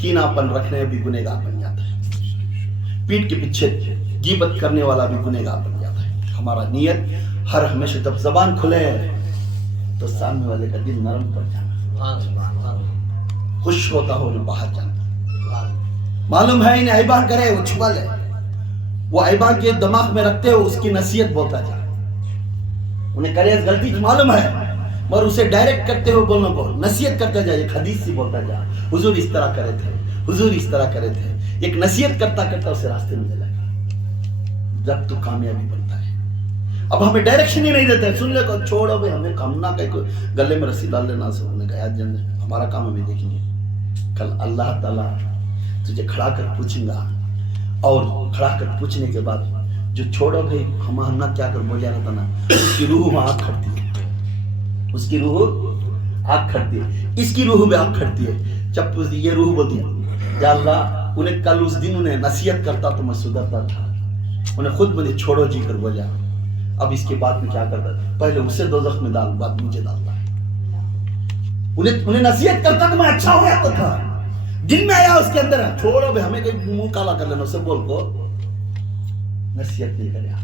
کیناپن رکھنے بھی گنہگار بن جاتا ہے. پیٹ کے پیچھے غیبت کرنے والا بھی گنہگار بن جاتا ہے. ہمارا نیت ہر ہمیشہ جب زبان کھلے تو سامنے والے کا دل نرم پڑ جانا، خوش ہوتا ہو نہ باہر جانا. معلوم ہے انہیں عیبہ کرے وہ چھپا لے، وہ عیبہ کے دماغ میں رکھتے ہو اس کی نصیحت بولتا جا. انہیں کرے غلطی معلوم ہے مگر اسے ڈائریکٹ کرتے ہو بولنا بول، نصیحت کرتا جا. ایک حدیث سے بولتا جا، حضور اس طرح کرے تھے، حضور اس طرح کرے تھے. ایک نصیحت کرتا کرتا اسے راستے میں لے لگا، جب تو کامیابی بنتا ہے. اب ہمیں ڈائریکشن ہی نہیں دیتے، سن لے کو چھوڑو بھائی، ہمیں کام نہ کہ گلے میں رسی ڈال لینا. سے انہیں کہا جن ہمارا کام ہمیں دیکھیں گے. کل اللہ تعالیٰ تجھے کھڑا کر پوچھیں گا، اور کھڑا کر پوچھنے کے بعد جو چھوڑو بھائی ہم نہ کیا کر بولیا رہتا نا، اس کی روح وہاں آگ کھڑتی ہے، اس کی روح آگ کھڑتی ہے، اس کی روح بھی آگ کھڑتی ہے. جب یہ روح بولتی ہے یا اللہ انہیں کل اس دن انہیں نصیحت کرتا تو میں سدھرتا تھا، انہیں خود مجھے چھوڑو جی کر بولیا. اب اس کے بعد میں کیا کرتا تھا؟ پہلے اسے دوزخ میں ڈال، بعد مجھے ڈالتا ہے. انہیں نصیحت کرتا تو میں اچھا ہو جاتا تھا. دن میں آیا اس کے اندر چھوڑو بھائی ہمیں کہیں منہ کالا کر لینا، اسے بول کو نصیحت نہیں کریا.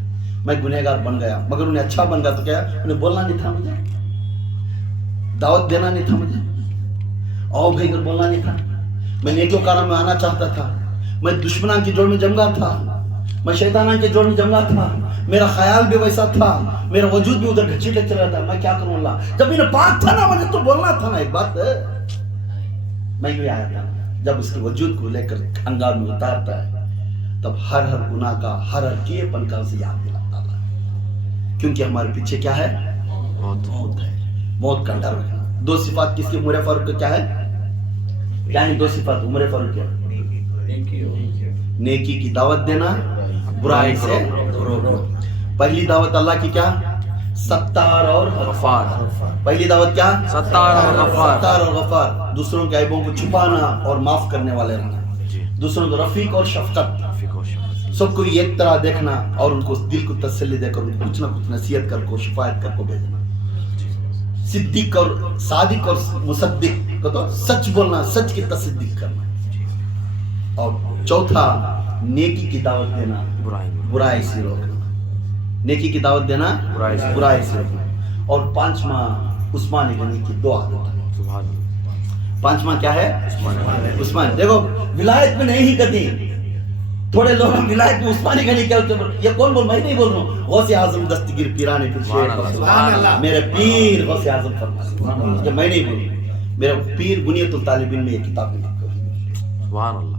میں گنہگار بن گیا، مگر انہیں اچھا بن گیا تو کیا انہیں بولنا نہیں تھا، مجھے دعوت دینا نہیں تھا، مجھے آؤ بھائی کر بولنا نہیں تھا. میں نیکیوں کاروں میں آنا چاہتا تھا، میں دشمنان کی جوڑ میں جمگا تھا، میں شیطانان کے جوڑ میں جمگا تھا، میرا خیال بھی ویسا تھا، میرا وجود بھی ادھر گھچیٹے چل رہا تھا. میں کیا کروں اللہ؟ جب انہیں بات تھا نا مجھے تو بولنا تھا نا. ایک بات میں یوں آیا تھا، جب اس کے وجود کو لے کر انگار میں اتارتا ہے تب ہر گناہ کا، ہر کیے پن کا اسے یاد دلاتا تھا. کیونکہ ہمارے پیچھے کیا ہے؟ موت ہے، موت کا ڈر ہے. دو صفات کس کی عمر فاروق کا کیا ہے؟ یعنی دو صفات عمر فاروق کیا؟ نیکی کی دعوت دینا، برائی سے روکنا. پہلی دعوت اللہ کی کیا؟ ستار اور غفار. پہلی دعوت کیا؟ ستار اور غفار. دوسروں کے عیبوں کو چھپانا اور معاف کرنے والے رہنا. دوسروں کو رفیق اور شفقت، سب کو ایک طرح دیکھنا اور ان کو دل کو تسلی دے کر ان کو کچھ نہ کچھ نصیحت کر کو، شفایت کر کو بھیجنا. صدیق اور صادق اور مصدق کو تو سچ بولنا، سچ کی تصدیق کرنا. اور چوتھا نیکی کی دعوت دینا، برائی سے روکنا. نیکی کی دعوت دینا، برائی سے روکنا. اور پانچواں عثمان غنی کی دو عادت. پانچواں کیا ہے؟ عثمان. دیکھو ولایت میں نہیں ہی کہتی، تھوڑے لوگ ولایت میں عثمانی غنی کیا ہوتے ہیں. یہ کون بول؟ میں نہیں بول رہا ہوں، غوث اعظم دستگیر پیرانے پھر شیخ میرے پیر غوث اعظم فرماتے. کہ میں نہیں بول رہا، میرا پیر بنیت الطالبین میں یہ کتاب میں لکھا ہے. سبحان اللہ.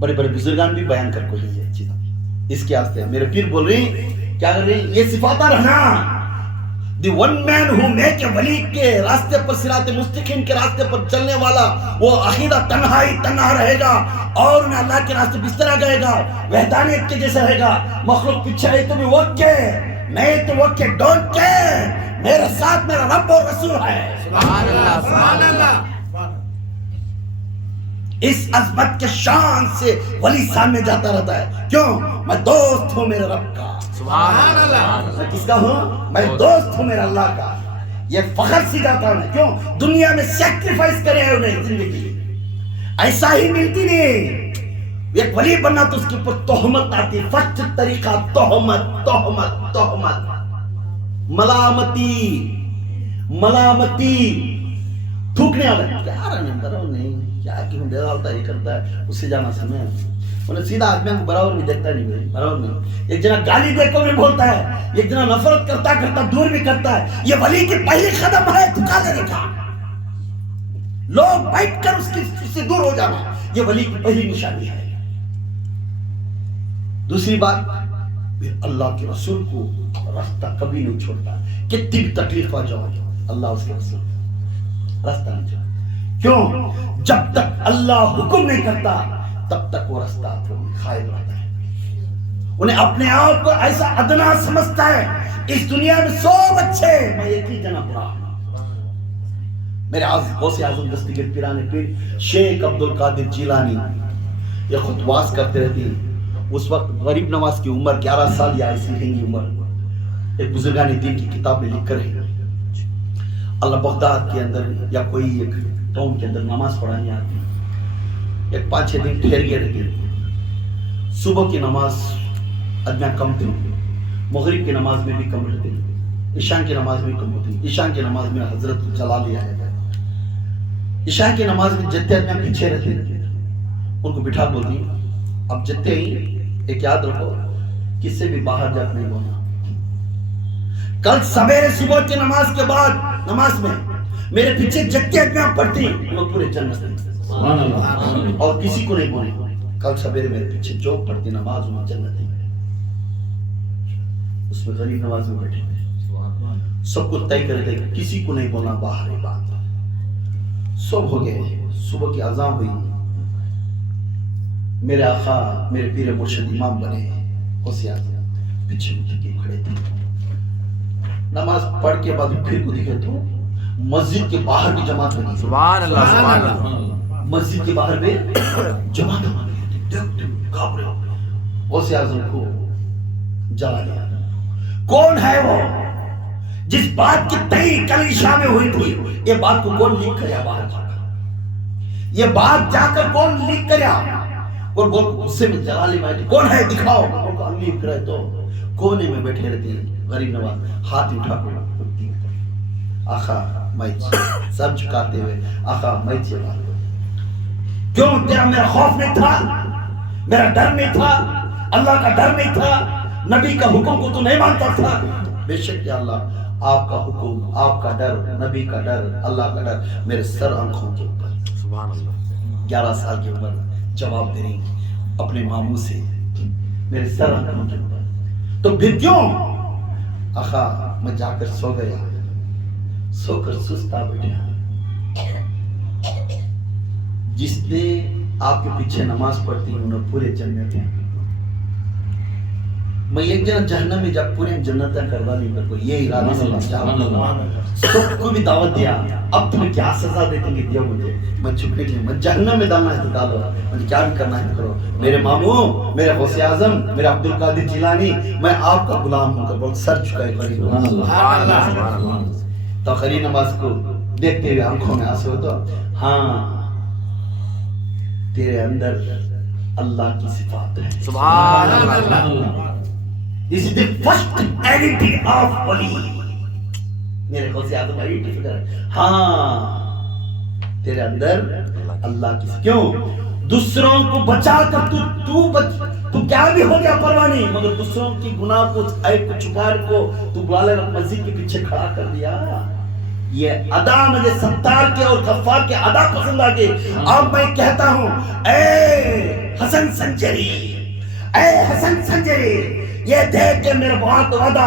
بڑے بڑے بزرگان بھی بیان کر کو یہ چیز اس کے واسطے میرے پیر بول رہی کیا کر رہی؟ یہ صفات رہنا the one main who make a ولی کے راستے پر صراط مستقیم کے راستے پر چلنے والا وہ عقیدہ تنہا رہے گا اور انہیں اللہ کے راستے اس طرح گئے گا وحدانیت کے جیسے رہے گا. مخلوق پیچھے ہے تو بھی اوکے نہیں تو اوکے ڈونٹ کیئر میرے ساتھ میرا رب اور رسول ہے. سبحان اللہ سبحان اللہ. اس عظمت کے شان سے ولی سامنے جاتا رہتا ہے. کیوں؟ میں دوست ہوں میرے رب کا. سبحان اللہ. میں کس کا ہوں؟ میں دوست ہوں میرے اللہ کا. یہ فخر سکھاتا ہوں. کیوں؟ دنیا میں سیکریفائس کرے ہیں انہیں زندگی ایسا ہی ملتی نہیں. ایک ولی بننا تو اس کے اوپر تہمت آتی. فرسٹ طریقہ تہمت ملامتی تھوکنے والا. کیا رہا نہیں کیا کیوں دے ڈالتا یہ کرتا ہے اس سے جانا سمے انہیں سیدھا آدمی کو برابر بھی دیکھتا نہیں بھائی برابر نہیں. ایک جنا گالی دے کو بھی بولتا ہے ایک جنا نفرت کرتا دور بھی کرتا ہے. یہ ولی کی پہلی قدم ہے جھکا دینے کا. لوگ بیٹھ کر اس سے دور ہو جانا یہ ولی کی پہلی نشانی ہے. دوسری بات پھر اللہ کے رسول کو راستہ کبھی نہیں چھوڑتا. کتنی بھی تکلیف آ جاؤ اللہ اس کے رسول راستہ نہیں چھوڑتا. کیوں؟ جب تک اللہ حکم نہیں کرتا تب تک وہ راستہ خائب رہتا ہے. انہیں اپنے آپ کو ایسا ادنا سمجھتا ہے اس دنیا میں سب اچھے میں ایک ہی جنا برا. میرے غوث اعظم دستگیر پیران پیر شیخ عبدالقادر جیلانی یہ خطواس کرتے رہتی. اس وقت غریب نواز کی عمر 11 سال یا ایسی لکھیں گی عمر. ایک بزرگان دین کی کتاب میں لکھ کر ہے اللہ بغداد کے اندر یا کوئی ایک ٹاؤن کے اندر نماز پڑھانی آتی. ایک 5-6 دن ٹھہر گئے رہتی. صبح کی نماز ادنا کم تھی, مغرب کی نماز میں بھی کم رہتی, عشاء کی نماز میں کم ہوتی. عشاء کی نماز میں حضرت جلا لیا جاتا ہے. عشاء کی نماز میں جتنے ادنا پیچھے رہتے ان کو بٹھا بولتی اب جتنے ہی ایک یاد رکھو کس سے بھی باہر جا نہیں بولنا. کل سویرے صبح کی نماز کے بعد نماز میں میرے پیچھے جتنے ادنا پڑھتی وہ پورے جنت میں اور کسی کو نہیں بولے. کل سویرے میرے پیچھے جو پڑھتی نماز میں جنت نہیں. اس میں غریب نواز میں بیٹھے تھے سب کو طے کرے تھے کسی کو نہیں بولنا باہر. بات صبح ہو گئے, صبح کی اذان ہوئی. میرے آقا میرے پیر مرشد امام بنے غوث اعظم پیچھے متکی کھڑے تھے. نماز پڑھ کے بعد پھر کو دیکھے تو مسجد کے باہر بھی جماعت بنی. سبحان اللہ سبحان اللہ. مسجد کے باہر بھی جماعت بنی. دیکھتے گھبرے غوث اعظم کو جلا لیا. کون ہے وہ جس بات کی تئی کل عشاء میں ہوئی تھی یہ بات کو کون لکھ کریا باہر جا کر, یہ بات جا کر کون لکھ کریا. اور وہ غصے میں جلا لی بیٹھی کون ہے دکھاؤ. اور کو لکھ رہے تو کونے میں بیٹھے رہتے ہیں غریب نواز ہاتھ اٹھا کر آقا میں سر جھکاتے ہوئے آقا میں بات کیوں تیرا میرا خوف نہیں تھا, میرا ڈر نہیں تھا, اللہ کا ڈر نہیں تھا, نبی کا حکم کو تو نہیں مانتا تھا. بے شک یا اللہ آپ کا حکم آپ کا ڈر نبی کا ڈر اللہ کا ڈر میرے سر آنکھوں کے اوپر. سبحان اللہ. 11 سال کی عمر جواب دے رہی اپنے ماموں سے میرے سر آنکھوں کے اوپر. تو پھر کیوں آقا میں جا کر سو گیا, سو کر سستا بیٹھا. جس نے آپ کے پیچھے نماز پڑھتی انہیں پورے جنت ہیں. میں ایک جنہ جہنم میں جا پورے جنتیں کروا نہیں کر کو یہ ارادہ سے سب کو بھی دعوت دیا. اب تمہیں کیا سزا دیتے گے دیا مجھے, میں چھپنے کے لیے میں جہنم میں ڈالنا ہے تو ڈالو, مجھے کیا بھی کرنا ہے کرو. میرے ماموں میرے غوث اعظم میرے عبدالقادر جیلانی میں آپ کا غلام ہوں کر بول سر جھکائے غریب. سبحان اللہ سبحان اللہ. تو خلی نماز کو دیکھتے ہوئے آنکھوں میں آنسو تو ہاں تیرے اندر اللہ کی صفات ہے. سبحان اللہ. This is the first identity of wali. میرے غوث اعظم آئیڈینٹی ہے ہاں تیرے اندر اللہ کی. کیوں دوسروں کو بچا کر تو کیا بھی ہو گیا پرواہ نہیں, مگر دوسروں کی گناہ کو عیب کو چھپا کو تو بلا لے مسجد کے پیچھے کھڑا کر دیا. یہ ادا مجھے ستار کے اور غفار کے ادا پسند آ گئے. اب میں کہتا ہوں اے حسن سنجری, اے حسن سنجری, یہ دیکھ کے میرا بہت وعدہ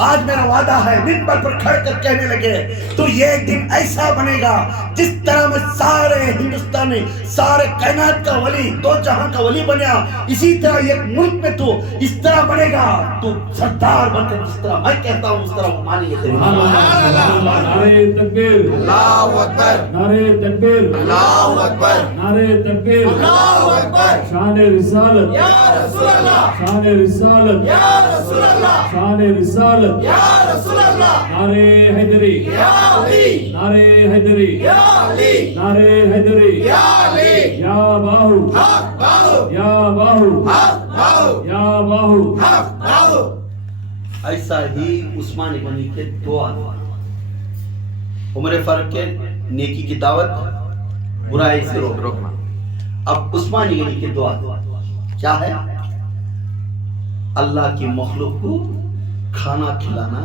آج میرا وعدہ ہے منبر پر کھڑ کر کہنے لگے تو یہ ایک دن ایسا بنے گا جس طرح میں سارے ہندوستان میں سارے کائنات کا ولی دو جہاں کا ولی بنیا اسی طرح ایک ملک میں تو اس طرح بنے گا تو سردار بن کر جس طرح میں کہتا ہوں اس طرح وہ مانیے نعرے تکبیر اللہ اکبر نعرے تکبیر اللہ اکبر نعرے تکبیر اللہ اکبر شان رسالت یا رسول اللہ شان رسالت یا رسول اللہ شان رسالت یا رسول اللہ نعرے حیدری یا علی نعرے حیدری یا علی نعرے حیدری یا علی یا باہو حق باہو یا باہو حق باہو یا باہو حق باہو. ایسا ہی عثمان غنی کے دعا عمر فاروق کے نیکی کی دعوت برائی سے روکنا. اب عثمان غنی کے دعا کیا ہے؟ اللہ کی مخلوق کو کھانا کھلانا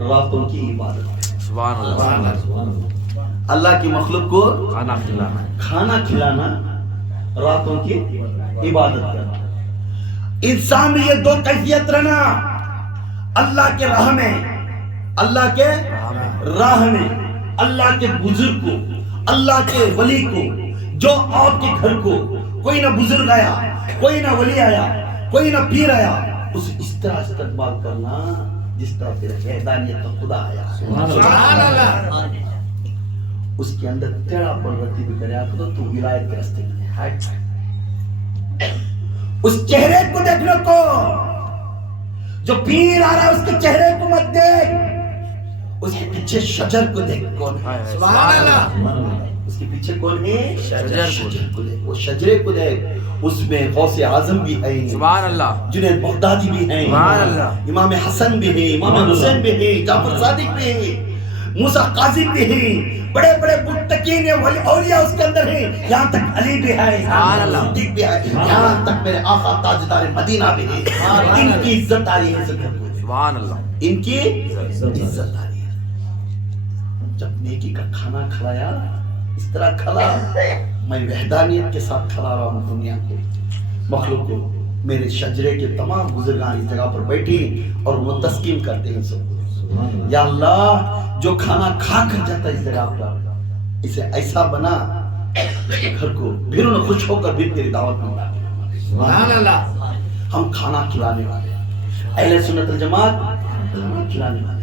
راتوں کی عبادت. سبحان اللہ. اللہ کی مخلوق کو کھانا کھلانا کھانا کھلانا راتوں کی عبادت کرنا. انسان میں یہ دو کیفیت رہنا اللہ کے راہ میں اللہ کے راہ میں اللہ کے بزرگ کو اللہ کے ولی کو جو آپ کے گھر کو کوئی نہ بزرگ آیا کوئی نہ ولی آیا کوئی نہ پیر آیا اسے اس طرح استقبال کرنا جس طرح پھر وحدانیت کا خدا آیا. سبحان اللہ. اس کے اندر تیرا پرورتی بھی کریا تو ولایت کے راستے میں اس چہرے کو دیکھنے کو جو پیر آ رہا ہے اس کے چہرے کو مت دیکھ اس کے پیچھے شجر کو دیکھ. کون ہے؟ سبحان اللہ. اس کے پیچھے کون ہے؟ شجر کو دیکھ. وہ شجرے کو دیکھ اس میں غوث اعظم بھی ہے سبحان اللہ. جنید بغدادی بھی ہیں سبحان اللہ. امام حسن بھی ہیں امام حسین بھی ہیں جعفر صادق بھی ہیں موسیٰ کاظم بھی ہیں بڑے بڑے متقین اولیاء اس کے اندر ہیں. یہاں تک علی بھی ہے سبحان اللہ. صدیق بھی ہے یہاں تک میرے آقا تاجدار مدینہ بھی ہے. ان کی عزت آ رہی ہے سبحان اللہ. ان کی عزت آ رہی ہے. جب نیکی کا کھانا کھلایا اس طرح کھلا میں وحدانیت کے ساتھ کھلا رہا ہوں دنیا کو مخلوق کو. میرے شجرے کے تمام بزرگان اس جگہ پر بیٹھی اور وہ تسکین کرتے ہیں سب. یا اللہ جو کھانا کھا کر جاتا ہے اس جگہ پر اسے ایسا بنا گھر کو پھر انہیں خوش ہو کر پھر تیری دعوت میں لا. سبحان اللہ. ہم کھانا کھلانے والے اہل سنت الجماعت کھانا کھلانے والے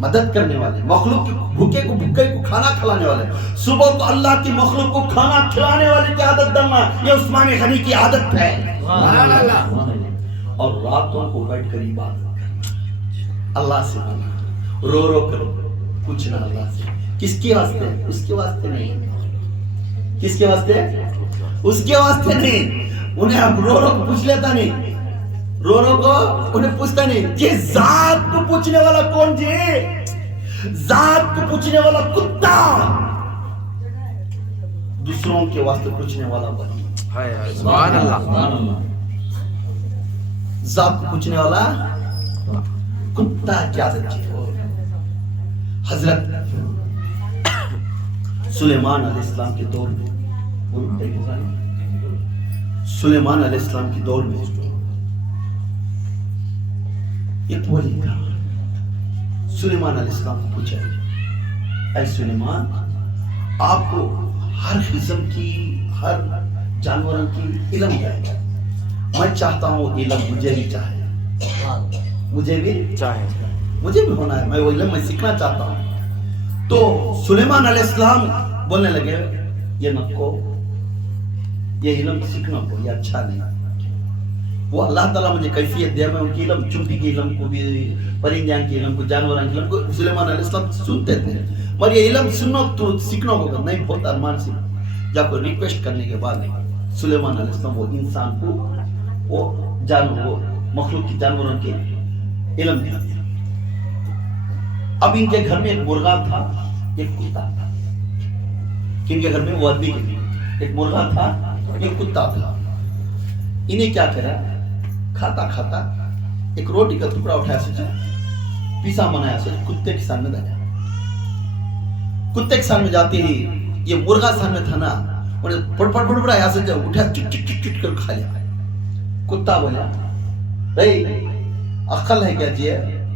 مدد کرنے والے مخلوق کے بھوکے کو بھوکے کو کھانا کھلانے والے صبح کو اللہ کی مخلوق کو کھانا کھلانے والے کی عادت ڈالنا یہ عثمان غنی کی عادت ہے. سبحان اللہ. اور راتوں کو بیٹھ کر عبادت کرنا اللہ سے مانگنا رو رو کر پوچھنا اللہ سے. کس کے واسطے؟ اس کے واسطے نہیں. کس کے واسطے؟ اس کے واسطے نہیں. انہیں اب رو رو کو پوچھ لیتا نہیں رو رو کو انہیں پوچھتا نہیں. یہ ذات کو پوچھنے والا کون جی؟ ذات کو پوچھنے والا کتا دوسروں کے واسطے پوچھنے والا ولی. سبحان اللہ. ذات کو پوچھنے والا کتا کیا سچی. حضرت سلیمان علیہ السلام کے دور میں سلیمان علیہ السلام کے دور میں ایک ولی تھا. سلیمان علیہ السلام کو پوچھا اے سلیمان آپ کو ہر قسم کی ہر جانوروں کی علم ہے. میں چاہتا ہوں علم مجھے بھی چاہے مجھے بھی چاہے مجھے بھی ہونا ہے. میں وہ علم میں سیکھنا چاہتا ہوں. تو سلیمان علیہ السلام بولنے لگے یہ نہ کو یہ علم سیکھنا کو یہ اچھا نہیں. وہ اللہ تعالیٰ مجھے کیفیت دیا میں ان کی علم چونٹی کی علم کو بھی پرندیاں کی علم کو جانوروں کی علم کو سلیمان علیہ السلام سنتے تھے مگر یہ علم سننا تو سیکھنا ہوگا نہیں. بہت ارمان سے جب کو ریکویسٹ کرنے کے بعد سلیمان علیہ السلام وہ انسان کو وہ جانور وہ مخلوق کی جانوروں کے علم دیا. اب ان کے گھر میں ایک مرغا تھا ایک کتا تھا. ان کے گھر میں وہ آدمی ایک مرغا تھا ایک کتا تھا. انہیں کیا کرا کھاتا کھاتا ایک روٹی کا ٹکڑا اٹھایا سوچا پیسا بنایا سوچا کتے کے سامنے دیا. کتے کے سامنے جاتے ہی یہ مرغا سامنے تھا نا انہیں پڑ پڑ پڑ پڑا سے جب اٹھا چٹ چٹ چٹ چٹ کر کھا لیا. کتا بولا بھائی عقل ہے کیا جی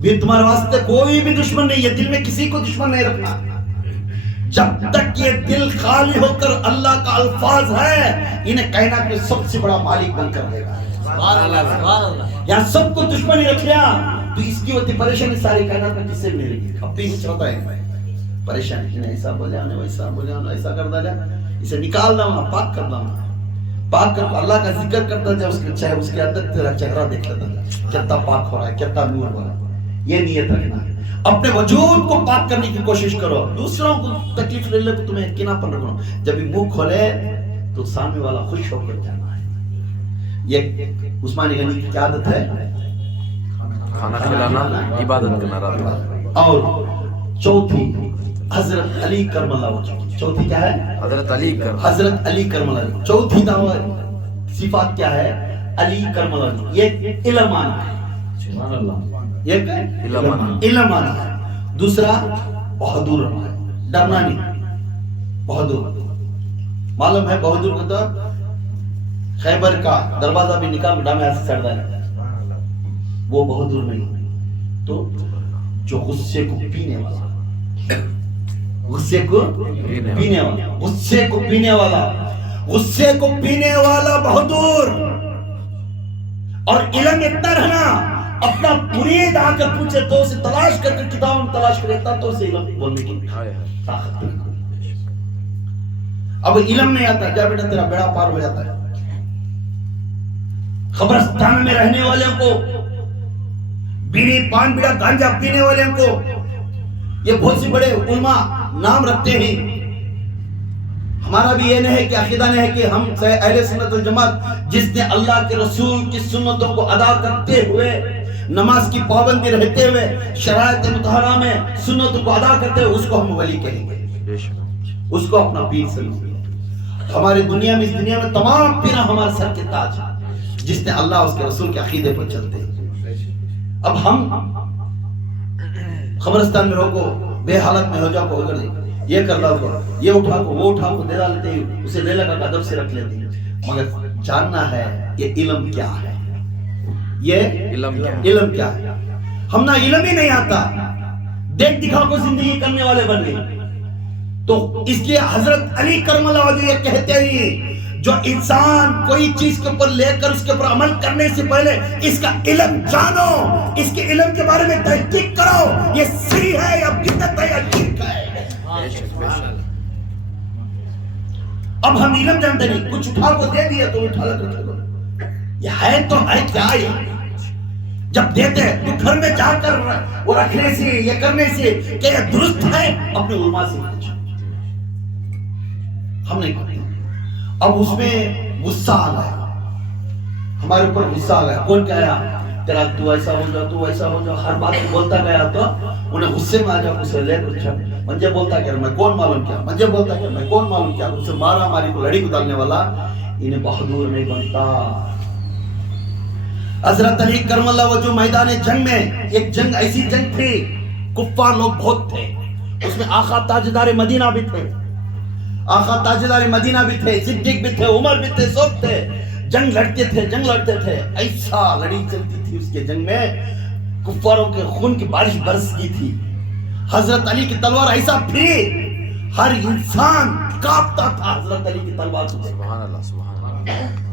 بھی تمہارے واسطے کوئی بھی دشمن نہیں ہے، دل میں کسی کو دشمن نہیں رکھنا. جب تک یہ دل خالی ہو کر اللہ کا الفاظ ہے، انہیں کائنات میں سب سے بڑا مالک بن کر دے گا. یہاں سب کو دشمنی رکھ لیا تو اس کی ہوتی پریشانی ساری کائنات میں کسی بھی نہیں رہی. اب بھی کچھ ہوتا ہے پریشانی، انہیں ایسا بولے انہیں ویسا بولے انہیں ایسا کر دیا، اسے نکال دوں پاک کر دوں. پاک کر اللہ کا ذکر کرتا جا، اس کے چاہے اس کے اندر تیرا چہرہ دیکھ لیتا جا کتنا پاک ہو رہا ہے، کتنا نور ہو رہا ہے. یہ نیت رکھنا ہے. اپنے وجود کو پاک کرنے کی کوشش کرو. دوسروں کو تکلیف لے لے کو تمہیں کنا پن رکھنا. جب بھی منہ کھولے تو سامنے والا خوش ہو کر جانا ہے. یہ عثمان غنی کی عادت ہے، کھانا کھلانا عبادت کرنا. اور چوتھی حضرت علی کرم اللہ وجہ. چوتھی کیا ہے؟ حضرت علی کرم. حضرت علی کرم اللہ. چوتھی دعوت صفات کیا ہے؟ علی کرم اللہ. یہ علم آنا ہے، سبحان اللہ. ایک علم آنا ہے. دوسرا بہادر رہنا ہے، ڈرنا نہیں. بہادر معلوم ہے، بہادر کو تو خیبر کا دروازہ بھی نکال ڈامے ہاتھ سے چڑھتا ہے، وہ بہادر نہیں. تو جو غصے کو پینے والا، غصے کو پینے والا، غصے کو پینے والا، غصے کو پینے والا بہادر. اور علم اتنا رہنا، اپنا مرید آ کر پوچھے تو اسے تلاش کر کے کتاب میں تلاش کرے تو اسے علم بولنے کی طاقت. اب علم نہیں آتا، جا بیٹا تیرا بیڑا پار ہو جاتا ہے. قبرستان میں رہنے والوں کو، بیڑی پان بیڑا گانجا پینے والوں کو یہ بہت سی بڑے علماء نام رکھتے ہیں. ہمارا بھی یہ نہیں ہے کہ عقیدہ نہیں ہے کہ ہم اہل سنت والجماعت جس نے اللہ کے رسول کی سنتوں کو ادا کرتے ہوئے، نماز کی پابندی رہتے ہوئے، شرائط مطہرہ میں سنتوں کو ادا کرتے ہوئے، اس کو ہم ولی کہیں گے، اس کو اپنا پیر سمجھیں گے. ہماری دنیا میں، اس دنیا میں تمام پیرا ہمارے سر کے تاج ہیں جس نے اللہ اس کے رسول کے عقیدے پر چلتے ہیں. اب ہم قبرستان میں روکو، بے حالت میں ہو جاؤ کو اگر یہ کر لاؤ کو، یہ اٹھا کو، وہ اٹھا کو دے لیتے ہیں، اسے لے لگا ادب سے رکھ لیتے ہیں. مگر جاننا ہے یہ علم کیا ہے، یہ علم کیا ہے. ہم نہ علم ہی نہیں آتا، دیکھ دکھا کو زندگی کرنے والے بن گئے. تو اس لیے حضرت علی کرم اللہ وجہ یہ کہتے ہیں، جو انسان کوئی چیز کے اوپر لے کر اس کے اوپر عمل کرنے سے پہلے اس کا علم جانو، اس کے علم کے بارے میں تحقیق کرو، یہ صحیح ہے یا بدعت ہے یا شرک ہے. اب ہم علم جانتے نہیں، کچھ اٹھا کو دے دیا تو اٹھا لے کر یہ ہے تو ہے کیا. جب دیتے تو گھر میں جا کر وہ رکھنے سے، یہ کرنے سے کہ یہ درست ہے، اپنے علماء سے پوچھو. ہم نہیں کرتے. اب اس میں غصہ آ گیا، ہمارے اوپر غصہ آ گیا. کون کہا تیرا تو ایسا ہو جا، تو ایسا ہو جا، ہر بات بولتا گیا تو انہیں غصے میں آ جا. اسے لے کر مجھے بولتا کہ میں کون معلوم کیا، مجھے بولتا کہ میں کون معلوم کیا. اسے مارا ماری کو لڑی کو ڈالنے والا انہیں بہادر نہیں بنتا. حضرت علی کرم اللہ وجہ میدان جنگ میں، ایک جنگ ایسی جنگ تھی، کفار لوگ بہت تھے، اس میں آقا تاجدار مدینہ بھی تھے، آقا تاجدار مدینہ بھی تھے، صدیق بھی تھے، عمر بھی تھے، سب تھے. جنگ لڑتے تھے، جنگ لڑتے تھے. ایسا لڑی چلتی تھی اس کے جنگ میں، کفاروں کے خون کی بارش برستی تھی. حضرت علی کی تلوار ایسا پھری، ہر انسان کانپتا تھا حضرت علی کی تلوار سے. سبحان اللہ، سبحان اللہ.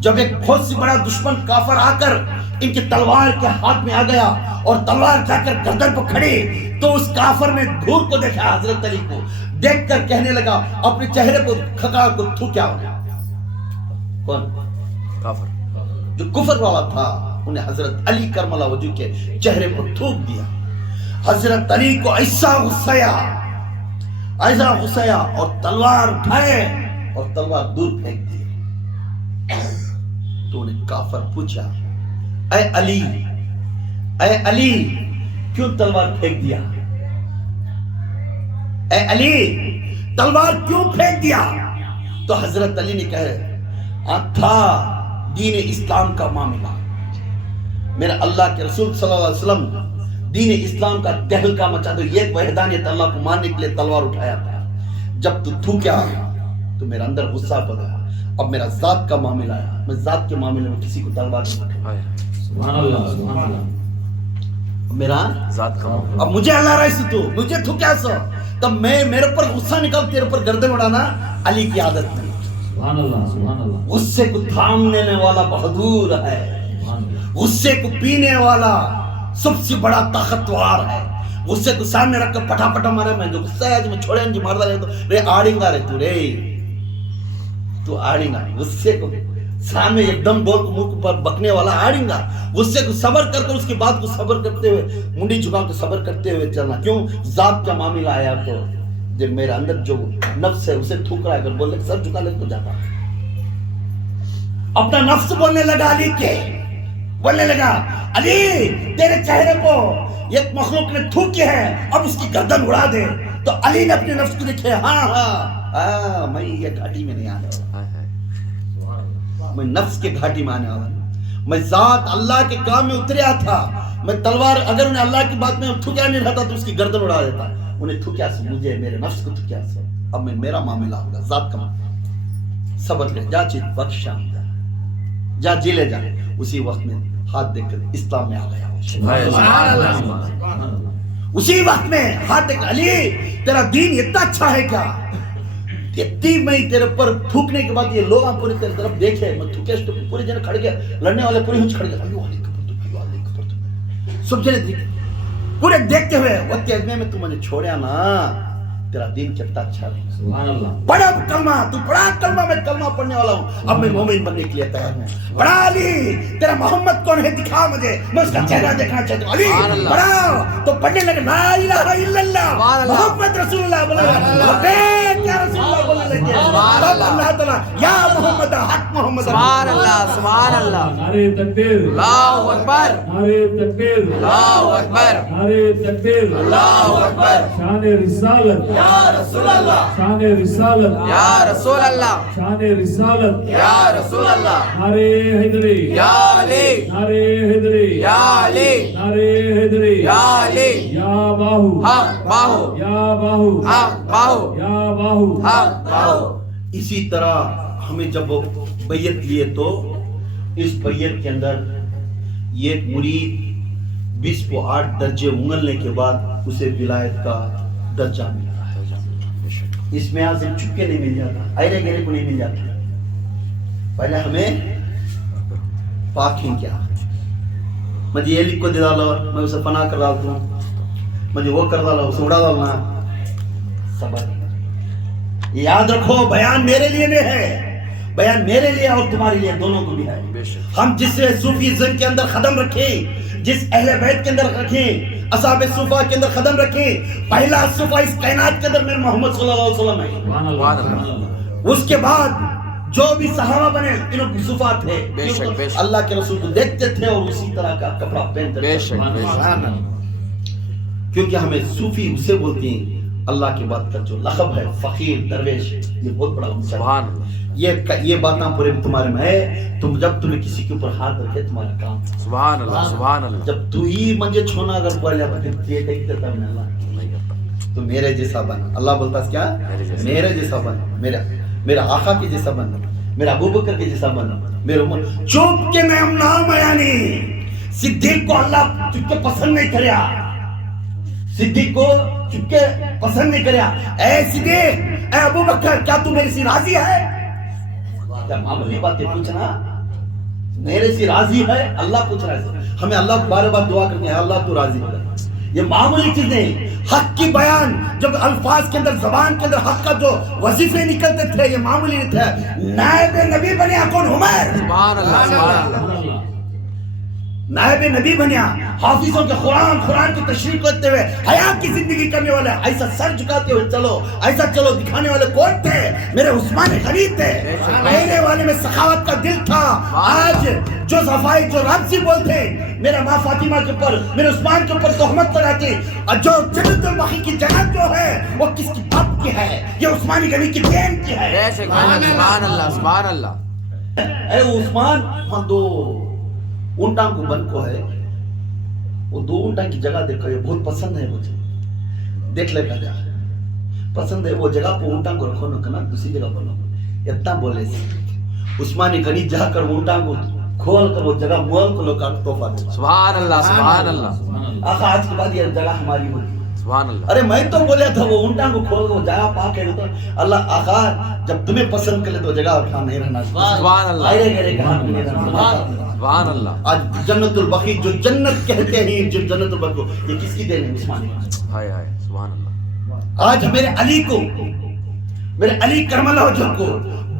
جب ایک بہت سی بڑا دشمن کافر آ کر ان کی تلوار کے ہاتھ میں آ گیا اور تلوار جا کر گردن پر کھڑی، تو اس کافر نے دھور کو دیکھا، حضرت علی کو دیکھ کر کہنے لگا اپنے چہرے پر کھکا کو، تو کیا ہو گیا؟ کون؟ کافر جو کفر والا تھا، انہیں حضرت علی کرم اللہ وجہ کے چہرے پر تھوک دیا. حضرت علی کو ایسا غصایا، ایسا غصایا، اور تلوار اٹھائے اور تلوار دور پھینک دی. تو انہیں کافر پوچھا، اے علی، اے علی کیوں تلوار پھینک دیا؟ اے علی تلوار کیوں پھینک دیا؟ تو حضرت علی نے کہا تھا دین اسلام کا معاملہ، میرا اللہ کے رسول صلی اللہ علیہ وسلم دین اسلام کا تہلکہ مچا دو، یہ وحدانیت اللہ کو ماننے کے لیے تلوار اٹھایا تھا. جب تو تھوکیا تو میرا اندر غصہ پڑا، اب میرا ذات کا معاملہ ہے، میں ذات کے معاملے میں کسی کو تلوار نہیں اٹھاؤں. سبحان اللہ، سبحان اللہ. میرا ذات کا معاملہ. اب مجھے اللہ رائے سے تو مجھے تو کیا سو تب میں میرے پر غصہ نکال تیرے پر گردن اڑانا علی کی عادت نہیں. سبحان اللہ سبحان اللہ غصے کو تھامنے والا بہادر ہے, سبحان اللہ غصے کو پینے والا سب سے بڑا طاقتور ہے. غصے کو سامنے رکھ کر پٹا پٹا مارے میں جو غصہ ہے جو میں چھوڑے انجی ماردا رہے تو رے آڑینگا رے تو آڑینگا. غصے کو سامنے ایک دم بول کو منہ پر بکنے والا آڑینگا. غصے کو صبر کر اس کی بات کو صبر کرتے ہوئے منڈی جھکا کے صبر کرتے ہوئے چلنا. کیوں ذات کا معاملہ آیا تو جب میرے اندر جو نفس ہے اسے تھوک رہا ہے اگر بولے سر جھکا لے تو جاتا. اپنا نفس بولنے لگا علی کے بولنے لگا علی تیرے چہرے کو ایک مخلوق نے تھوکی ہے اب اس کی گردن اڑا دے. تو علی نے اپنے نفس کو دیکھے ہاں میں یہ گھاٹی میں نہیں آنے والا, میں نفس کے گھاٹی میں آنے والا, میں ذات اللہ کے کام میں اتریا تھا. میں تلوار اگر انہیں اللہ کی بات میں تھوکیا نہیں رہتا تو اس کی گردن اڑا دیتا. انہیں تھوکیا سے مجھے میرے نفس کو تھوکیا سے اب میں میرا معاملہ ہوگا ذات کا معاملہ. صبر کر جا چیز بخش جا جی لے جا. اسی وقت میں ہاتھ دیکھ کر اسلام میں آ گیا. اسی وقت میں ہاتھ دیکھ علی تیرا دین اتنا اچھا ہے کیا اتنی میں تیرے پر تھوکنے کے بعد یہ لوگ پوری تیرے طرف دیکھے میں تھوکے پورے جنے کھڑ گیا لڑنے والے پوری ہنچ کھڑ گیا سب جنے دیکھے پورے دیکھتے ہوئے وقت ازمے میں تو مجھے چھوڑیا نا تیرا دین کتنا اچھا ہے. سبحان اللہ بڑا کلمہ تو بڑا کلمہ میں کلمہ پڑھنے والا ہوں اب میں مومن بننے کے لیے تیار ہوں. بڑا علی تیرا محمد کون ہے دکھا مجھے میں اس کا چہرہ دیکھنا چاہتا ہوں. علی بڑا تو پڑھنے لگے لا الہ الا اللہ محمد رسول اللہ بولے لبیک یا رسول اللہ بولنے لگے. تب اللہ تعالی یا محمد حق محمد سبحان اللہ سبحان اللہ. نعرہ تکبیر اللہ اکبر نعرہ تکبیر اللہ اکبر نعرہ تکبیر اللہ اکبر. شان رسالت یا رسول اللہ شان رسالت یا رسول اللہ شان رسالت یا رسول اللہ. نعرہ حیدری یا علی نعرہ حیدری یا علی نعرہ حیدری یا علی یا باہو حق باہو یا باہو حق باہو یا باہو حق باہو. اسی طرح ہمیں جب بیعت لیے تو اس بیعت کے اندر یہ ایک مرید 20 کو 8 درجے اگلنے کے بعد اسے ولایت کا درجہ ملا. اس میں آزم چپکے نہیں مل جاتا ایرے گرے کو نہیں مل جاتا. پہلے ہمیں پاکیں کیا مجھے یہ لکھ کو دے ڈالا میں اسے فنا کر ڈالتا ہوں مجھے وہ کر ڈالا اسے اڑا ڈالنا. صبر یاد رکھو بیان میرے لیے نہیں ہے بیان میرے لیے اور تمہارے لیے دونوں کو بھی ہے. ہم جس صوفیزم کے اندر قدم رکھیں جس اہل بیت کے اندر رکھیں اصحاب صوفہ کے اندر قدم رکھیں پہلا صوفہ اس کائنات کے اندر میں محمد صلی اللہ علیہ وسلم ہے. سبحان اللہ اس کے بعد جو بھی صحابہ بنے انہوں کی صوفہ تھے بے شک بے شک اللہ کے رسول کو دیکھتے تھے اور اسی طرح کا کپڑا پہنتے بے تھے. شک بے شک. کیونکہ ہمیں صوفی اسے بولتے ہیں اللہ کے بعد کا جو لقب ہے فقیر درویش یہ بہت بڑا منصب سبحان اللہ. یہ باتاں پورے تمہارے میں ہے. تم جب تمہیں کسی کے اوپر ہاتھ رکھے تمہارا کام سبحان اللہ سبحان اللہ. جب تو ہی مجھے چھونا اگر بولیا یہ دیکھتے تھا میں اللہ تو میرے جیسا بن. اللہ بولتا ہے کیا میرے جیسا بن میرا آقا کے جیسا بن میرا ابو بکر کے جیسا بن میرے عمر چوپ کے نام نام آیا نہیں. صدیق کو اللہ چپ کے پسند نہیں کریا صدیق کو چپ کے پسند نہیں کریا. اے صدیق اے ابو بکر کیا تو میرے سے راضی ہے کیا معمولی باتیں پوچھنا میرے سے راضی ہے اللہ پوچھ رہا ہے. ہمیں اللہ بار بار دعا کرتے ہیں اللہ تو راضی ہے. یہ معمولی چیزیں حق کی بیان جب الفاظ کے اندر زبان کے اندر حق کا جو وظیفے نکلتے تھے یہ معمولی نہیں تھے. نائب نبی بنیا کون عمر سبحان اللہ سبحان اللہ. نائب نبی بنیا حافظوں کے قرآن کی تشریح کرتے ہوئے حیا کی زندگی کرنے والے ایسا سر جھکاتے ہوئے چلو ایسا چلو دکھانے والے کون تھے میرے عثمان غنی تھے. میرے والے میں سخاوت کا دل تھا. آج جو صفائی جو رابطی بولتے میرے ماں فاطمہ کے اوپر میرے عثمان کے اوپر تہمت لگاتے اور جو جنت البقیع کی جنت جو ہے وہ کس کی باپ کی ہے یہ عثمان غنی کی بہن کی ہے. سبحان اللہ سبحان اللہ. اے عثمان ہم دو اونٹاں کو بن کو ہے وہ 2 اونٹاں کی جگہ دیکھو یہ بہت پسند ہے مجھے دیکھ لے گا پسند ہے وہ جگہ پہ اونٹاں کو رکھو نا دوسری جگہ بنو اتنا بولے عثمان غنی جا کر اونٹاں کو کھول کر وہ جگہ مول کو لوگ تحفہ دے. سبحان اللہ سبحان اللہ. آقا آج کے بعد یہ جگہ ہماری ہوگی. سبحان اللہ. ارے میں تو بولیا تھا وہ اونٹاں کو کھول کے وہ جگہ پاک ہے تو اللہ آقا جب تمہیں پسند کرے تو جگہ اٹھا نہیں رہنا. سبحان اللہ. آئے گرے کہاں نہیں رہنا. سبحان اللہ. آج جنت البقیع جو جنت کہتے ہیں جو جنت البقیع یہ کس کی دین ہے؟ عثمان. ہائے ہائے سبحان اللہ. آج میرے علی کو میرے علی کرم اللہ وجہ کو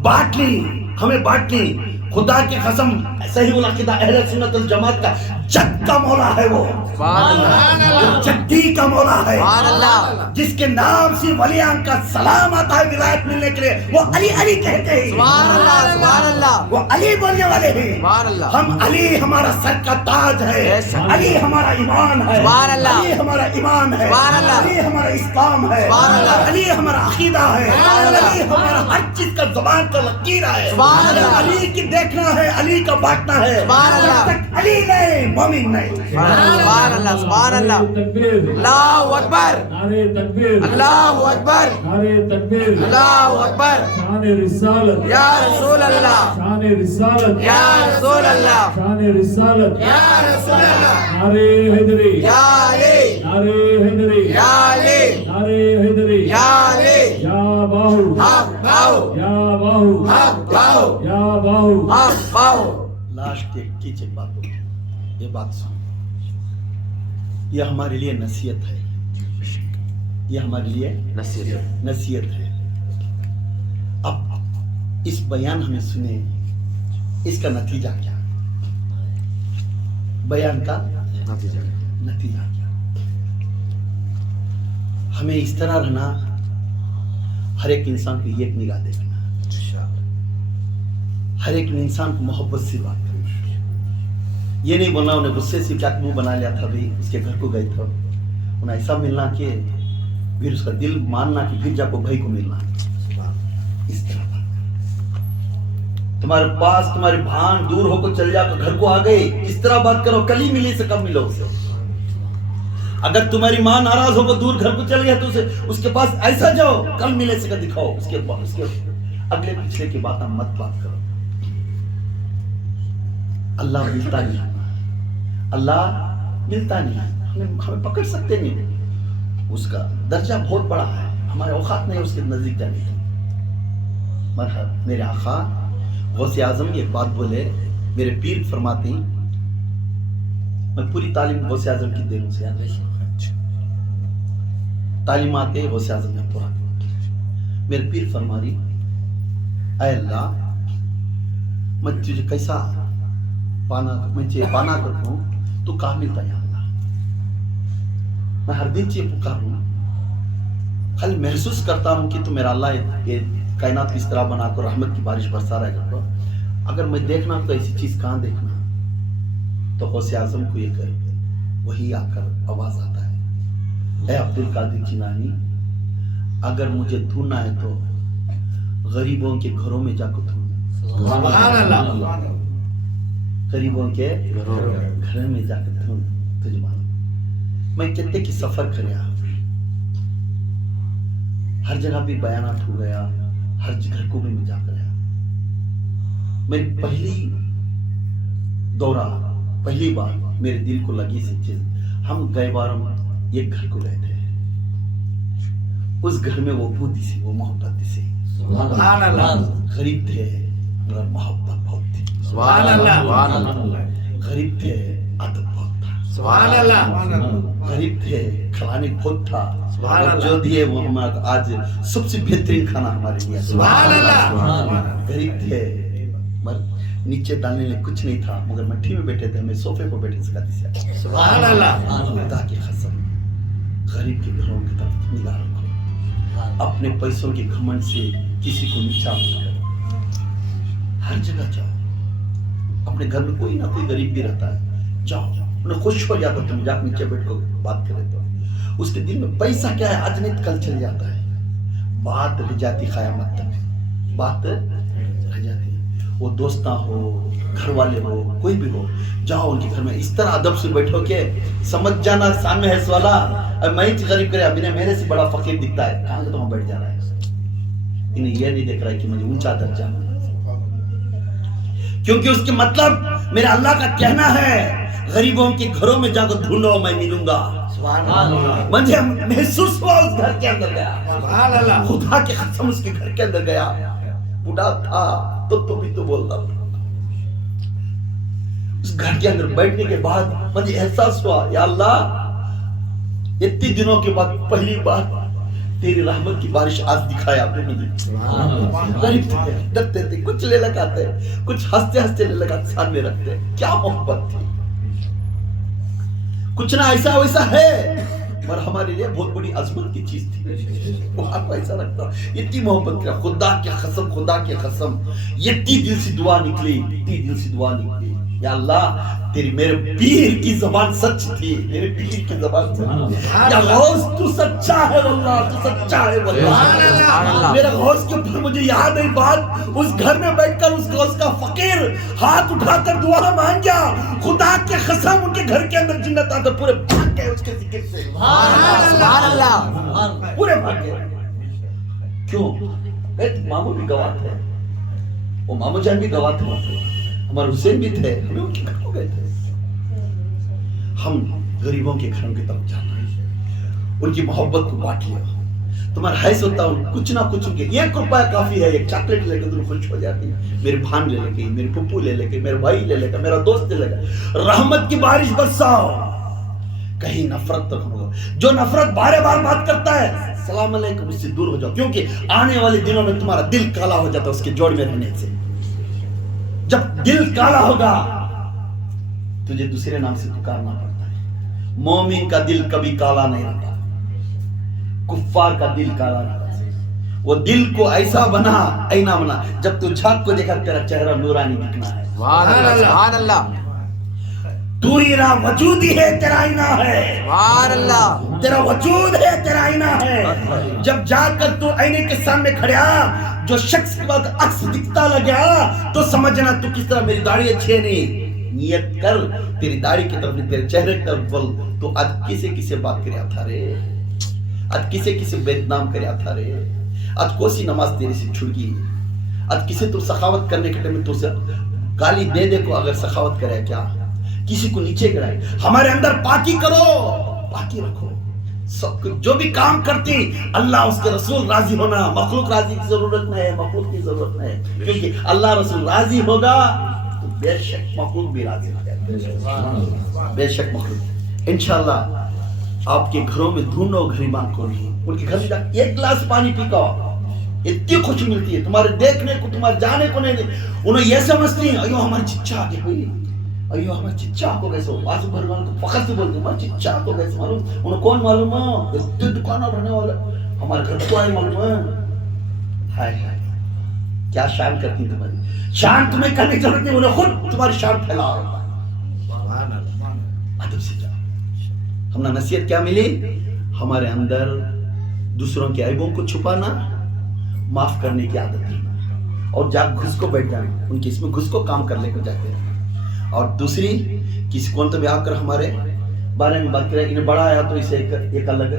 بانٹ لی ہمیں بانٹ لی. خدا کی قسم صحیح العقیدہ اہل سنت الجماعت کا جد کا مولا ہے وہ. سبحان اللہ. جدی کا مولا ہے سبحان اللہ. جس کے نام سے ولیاں کا سلام آتا ہے ولایت ملنے کے لیے وہ علی علی کہتے ہیں. سبحان اللہ. سبحان اللہ. وہ علی بولنے والے ہیں. سبحان اللہ. ہم علی ہمارا سر کا تاج ہے. علی ہمارا ایمان ہے. سبحان اللہ. علی ہمارا ایمان ہے. سبحان اللہ. علی ہمارا اسلام ہے. سبحان اللہ. علی ہمارا عقیدہ ہے. سبحان اللہ. علی ہمارا ہر چیز کا زبان کا لکیر ہے. سبحان اللہ. علی کی دیکھنا ہے علی کا بانٹنا ہے. سبحان اللہ. جب تک علی نہیں مومن نہیں. سبحان اللہ. سبحان اللہ. تکبیر. اللہ اکبر. نعرے تکبیر. اللہ اکبر. نعرے تکبیر. اللہ اکبر. شان رسالت. یا رسول اللہ. شان رسالت. یا رسول اللہ. شان رسالت. یا رسول اللہ. نعرے حیدری. یا علی. نعرے حیدری. یا علی. نعرے حیدری. یا علی. یا باہو. حق باہو. یا باہو. حق باہو. یا باہو. حق باہو. لاسٹ ایک کیچ ایک بات بولو. یہ بات سن. یہ ہمارے لیے نصیحت ہے. یہ ہمارے لیے نصیحت ہے. اب اس بیان ہمیں سنے اس کا نتیجہ کیا؟ بیان کا نتیجہ کیا؟ ہمیں اس طرح رہنا ہر ایک انسان کو ایک نگاہ دیکھنا. ہر ایک انسان کو محبت سے بات کرنا. یہ نہیں بولنا انہیں غصے سے کیا منہ بنا لیا تھا بھائی اس کے گھر کو گئے تھے انہیں ایسا ملنا کہ پھر اس کا دل ماننا کہ پھر جا کو بھائی کو ملنا. اس طرح بات تمہارے پاس تمہارے بھان دور ہو کو چل جا تو گھر کو آ گئے اس طرح بات کرو. کل ہی ملی سے کب ملو اسے. اگر تمہاری ماں ناراض ہو کو دور گھر کو چل گیا تو اس کے پاس ایسا جاؤ کل ملے سے کا دکھاؤ. اس کے اگلے پچھلے کی بات مت بات کرو. اللہ ملتا نہیں. اللہ ملتا نہیں. ہمیں پکڑ سکتے نہیں. اس کا درجہ بہت بڑا ہے. ہمارے اوقات نہیں اس کے نزدیک جانے کی. مرحبا میرے آقا غوث اعظم ایک بات بولے. میرے پیر فرماتے ہیں میں پوری تعلیم غوث اعظم کی دلوں سے یاد رہی. تعلیمات غوث اعظم میں پورا. میرے پیر فرما رہی اے اللہ میں تجھے کیسا پانا کرتا ہوں تو کہاں ملتا ہے اللہ. میں ہر دن چیز پکاروں خالی محسوس کرتا ہوں کہ تو میرا اللہ یہ کائنات کس طرح بنا کر رحمت کی بارش برسا رہا ہے. اگر میں دیکھنا تو ایسی چیز کہاں دیکھنا. تو غوث اعظم کو یہ کر وہی آ کر آواز آتا ہے اے عبد القادر جیلانی اگر مجھے ڈھونڈنا ہے تو غریبوں کے گھروں میں جا کر ڈھونڈ. سبحان اللہ. غریبوں کے گھر میں جا کر ڈھونڈ. تجھے معلوم میں کتنے کی سفر کریا. ہر جگہ بھی بیانات ہو گیا. ہر گھر کو بھی میں جا کر آیا. میری پہلی بار میرے دل کو لگی سی چیز. ہم گئے بار ایک گھر کو گئے تھے. اس گھر میں وہ بودی سی وہ محبت سی. سبحان اللہ. غریب تھے مگر محبت بہت تھی. سبحان اللہ. غریب تھے ادب بہت تھا. سبحان اللہ. غریب تھے کھلانے بہت تھا. سبحان اللہ. جو دیے وہ ہمارا آج سب سے بہترین کھانا ہمارے لیے. سبحان اللہ. غریب تھے مگر نیچے ڈالنے لیے کچھ نہیں تھا مگر مٹھی میں بیٹھے تھے. ہمیں صوفے پر بیٹھے سکھاتی سے. سبحان اللہ. خدا کی قسم غریب کے گھروں کی طرف نگاہ رکھو. اپنے پیسوں کے گھمنڈ سے کسی کو نیچا مت کرو. ہر جگہ جاؤ. اپنے گھر میں کوئی نہ کوئی غریب بھی رہتا ہے. جاؤ انہیں خوش ہو جاتا. تم جا نیچے بیٹھ کو بات کرے تو اس کے دل میں پیسہ کیا ہے آج نہیں کل چل جاتا ہے. بات رہ جاتی قیامت تک. بات رہ جاتی. وہ دوستاں ہو گھر والے ہو کوئی بھی ہو جاؤ ان کے گھر میں اس طرح ادب سے بیٹھو کہ سمجھ جانا سامنے ہے سوالا میں ہی غریب کرے ابھی نے میرے سے بڑا فقیر دکھتا ہے کہاں سے تو بیٹھ جا رہا ہے. انہیں یہ نہیں دیکھ رہا ہے کہ مجھے اونچا درجہ. کیونکہ اس کے مطلب میرا اللہ کا کہنا ہے غریبوں کے گھروں میں جا کر ڈھونڈو میں ملوں گا. مجھے محسوس ہوا اس گھر کے اندر گیا, خدا کی قسم اس کے گھر کے اندر گیا, بوڑھا تھا تو بھی تو بولتا تھا. اس گھر کے اندر بیٹھنے کے بعد مجھے احساس ہوا, یا اللہ اتنے دنوں کے بعد پہلی بار تیری رحمت کی بارش آج دکھایا آپ نے مجھے. غریب تھے, ڈرتے تھے, کچھ لے لگاتے, کچھ ہنستے ہنستے لے لگاتے, سامنے رکھتے. کیا محبت تھی, کچھ نہ ایسا ویسا ہے پر ہمارے لیے بہت بڑی عظمت کی چیز تھی. وہ آپ کو ایسا لگتا, اتنی محبت کیا, خدا کی قسم, خدا کی قسم, اتنی دل سے دعا نکلی, اتنی دل سے دعا نکلی. یا اللہ تیری میرے پیر کی زبان سچ تھی, میرے پیر کی زبان سچ. یا غوث تو سچا ہے واللہ, تو سچا ہے واللہ. میرا غوث کے اوپر مجھے یاد ہے بات, اس گھر میں بیٹھ کر اس غوث کا فقیر ہاتھ اٹھا کر دعا مانگ گیا. خدا کی قسم ان کے گھر کے اندر جنت آتا, پورے بھاگ گئے اس کے ذکر سے. سبحان اللہ, پورے بھاگ گئے. کیوں؟ ماموں بھی گواہ تھے, وہ ماموں جان بھی گواہ تھے, ہمارے حسین بھی تھے, ہمیں ان کے گھر کو گئے تھے. ہم غریبوں کے گھروں کی طرف جانا ہے, ان کی محبت کو بانٹ لیا. تمہارا حیث ہوتا ہے کچھ نہ کچھ کے, ایک روپیہ کافی ہے, ایک چاکلیٹ لے کے تم خوش ہو جاتی. میری بھان لے لے کے, میری پھپھو لے لے کے, میرے بھائی لے لے کے, میرا دوست لے لے کے, رحمت کی بارش برساؤ. کہیں نفرت تک ہو, جو نفرت بار بار بات کرتا ہے السلام علیکم, اس سے دور ہو جاؤ, کیونکہ آنے والے دنوں میں تمہارا دل کالا ہو جاتا ہے اس کے جوڑ میں رہنے سے. جب دل کالا ہوگا تجھے دوسرے نام سے پکارنا پڑتا ہے. مومن کا دل کبھی کالا نہیں رہتا, کفار کا دل کالا رہتا. وہ دل کو ایسا بنا, اینا بنا, جب تو جھاگ کو دیکھا تیرا چہرہ نورانی دکھنا ہے. سبحان اللہ, تو ہی رہا, وجود ہی ہے تیرا آئینہ ہے. سبحان اللہ, تیرا وجود ہے تیرا آئینہ ہے. جب جا کر تو آئینے کے سامنے کھڑیا, جو شخص کے بعد عکس دکھتا لگا تو سمجھنا تو کس طرح میری داڑھی اچھی نہیں. نیت کر تیری داڑھی کی طرف نہیں, تیرے چہرے کی طرف بول. تو آج کسے کسے بات کریا تھا رے, آج کسے کسے بدنام کریا تھا رے, آج کوسی نماز تیرے سے چھڑ گئی, آج کسے تو سخاوت کرنے کے ٹائم میں تو سے گالی دے دے کو اگر سخاوت کرے, کیا کسی کو نیچے گرائے. ہمارے اندر پاکی کرو, پاکی رکھو. سب جو بھی کام کرتی اللہ اس کے رسول راضی ہونا, مخلوق راضی کی ضرورت نہیں ہے, مخلوق کی ضرورت نہیں ہے, کیونکہ اللہ رسول راضی ہوگا تو بے شک مخلوق بھی راضی ہو جائے گا. بے شک مخلوق. انشاءاللہ آپ کے گھروں میں ڈھونڈو غریبان کو نہیں, ان کے گھر میں جا ایک گلاس پانی پی کا, اتنی خوشی ملتی ہے. تمہارے دیکھنے کو, تمہارے جانے کو نہیں, انہیں یہ سمجھتی ہیں ایو ہماری چچا آگے ہوئی, ایو ہمارے چچا کو گئے سو. بازو بھرگان کو فخر سے بولتے ہیں ہمارے چچا کو گئے سو. معلوم انہیں کون معلوم ہے, اتنے دکانہ رہنے والا, ہمارے گھر کو آئے معلوم ہے. ہائے ہائے کیا شان کرتی تمہاری, شان تمہیں کرنے کی ضرورت نہیں, انہیں خود تمہاری شان پھیلا ہوتا ہے. ادب سے جاؤ. ہمیں نصیحت کیا ملی, ہمارے اندر دوسروں کے عیبوں کو چھپانا, معاف کرنے کی عادت رکھنا, اور جا گھس کو بیٹھ جانا, ان کے اس میں گھس کو کام کرنے کو جاتے ہیں. اور دوسری, کسی کون تو بھی آ کر ہمارے بارے میں بات کرے, انہیں بڑا آیا تو اسے ایک الگ,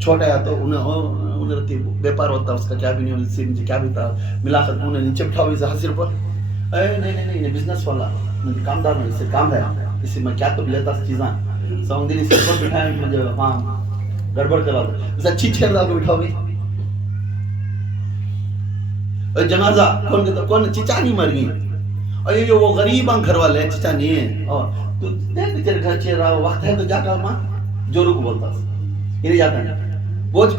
چھوٹا آیا تو انہیں بیپار ہوتا اس کا, کیا بھی نہیں, سے مجھے کیا بھی تھا ملا کر انہیں نیچے بٹھاؤ اسے حاصل پر. نہیں بزنس والا کامدار میں, اس سے کام ہے, اس سے میں کیا تو لیتا چیزاں سونگ دن اس سے پر بٹھائیں مجھے, ہاں گڑبڑ کرا دو, اسے اچھی چھیر ڈال کو بٹھاؤ بھی. جنازہ کون کہتا, کون چچا نہیں مر گئی, اور وہ غریب گھر والے ہیں, چچا نہیں ہے, اور تو دیکھ تیرے گھر چیر رہا وقت ہے تو جا کر ماں جورو کو بولتا یہ نہیں جاتا ہے. ووج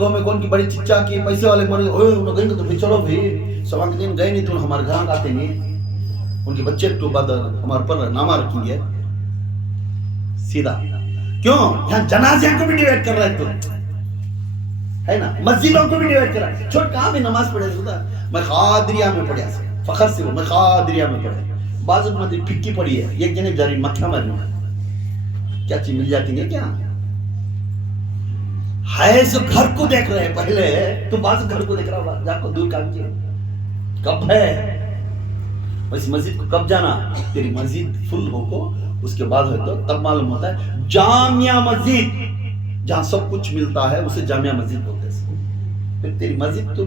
گو میں کون کی بڑی چچا کی پیسے والے مرے, انہوں گئے تو پھر چلو بھی سوانگ دن گئے نہیں تو ہمارے گھر آتے نہیں, ان کے بچے تو بعد ہمارے پر نامہ رکھیں گے سیدھا. کیوں یہاں جنازے کو بھی ڈیویٹ کر رہے تو ہے نا, مسجدوں کو بھی ڈیویٹ کر رہا ہے. چھوٹ کہاں بھی نماز پڑھے سوتا, میں قادریہ میں پڑھیا سے فخر سے وہ, میں قادریہ میں پڑھے, بازو میں پھکی پڑی ہے, ایک جنے جاری مکھا مرنے, کیا چیز مل جاتی ہے کیا ہے. سب گھر کو دیکھ رہے ہیں پہلے, تو بازو گھر کو دیکھ رہا ہوگا, جا کو دور کام کیا کب ہے, اس مسجد کو کب جانا, تیری مسجد فل ہو کو اس کے بعد ہے تو تب معلوم ہوتا ہے. جامعہ مسجد جہاں سب کچھ ملتا ہے اسے جامعہ مسجد بولتے ہیں. پھر تیری مسجد تو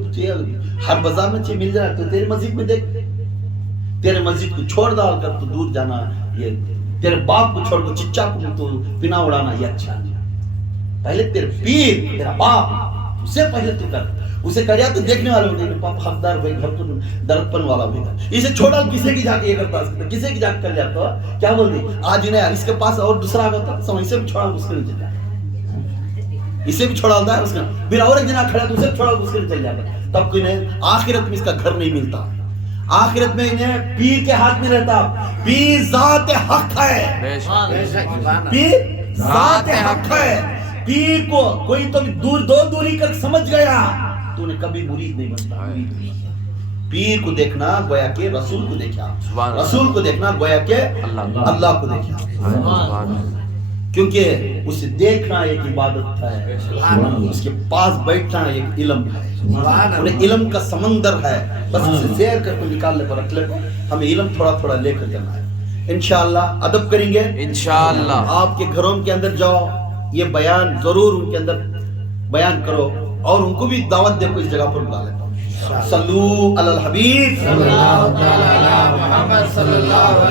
ہر بازار میں مل جائے, تو تیری مسجد میں دیکھ, تیرے مسجد کو چھوڑ ڈال کر تو دور جانا, یہ تیرے باپ کو چھوڑ کو چچا کو تو بنا اڑانا یہ اچھا نہیں. پہلے تیرے پیر تیرا باپ اسے پہلے تو کر, اسے کریا تو دیکھنے والے ہوتے ہیں پاپ حقدار بھائی گھر تو درپن والا ہوگا. اسے چھوڑا کسی کی جا کے یہ کرتا ہے, کسی کی جا کے کر جاتا ہے کیا بول دی آج انہیں اس کے پاس اور دوسرا آگا تھا سمجھ سے بھی چھوڑا اس کے نیچے جاتا, اسے بھی چھوڑا ہوتا ہے اس کا, پھر اور ایک جنا کھڑا تو اسے چھوڑا اس کے نیچے چل جاتا. تب کوئی نہیں آخرت میں اس کا گھر نہیں ملتا. آخرت میں انہیں پیر کے ہاتھ میں رہتا. پیر ذات حق ہے, پیر ذات حق ہے. پیر کو کوئی تو دور دو دوری کر سمجھ گیا تو انہیں کبھی مرید نہیں بنتا. پیر کو دیکھنا گویا کہ رسول کو دیکھا, رسول کو دیکھنا گویا کہ اللہ کو دیکھا, کیونکہ اسے دیکھنا ایک عبادت ہے, اس کے پاس بیٹھنا ایک علم ہے, انہیں علم کا سمندر ہے. بس اسے زیر کر کو نکال لے کو رکھ لے کو, ہمیں علم تھوڑا تھوڑا لے کر جانا ہے. انشاءاللہ ادب کریں گے انشاءاللہ. آپ کے گھروں کے اندر جاؤ, یہ بیان ضرور ان کے اندر بیان کرو, اور ان کو بھی دعوت دے کو اس جگہ پر بلا لیتا ہوں. صلو علی الحبیب صلی اللہ علیہ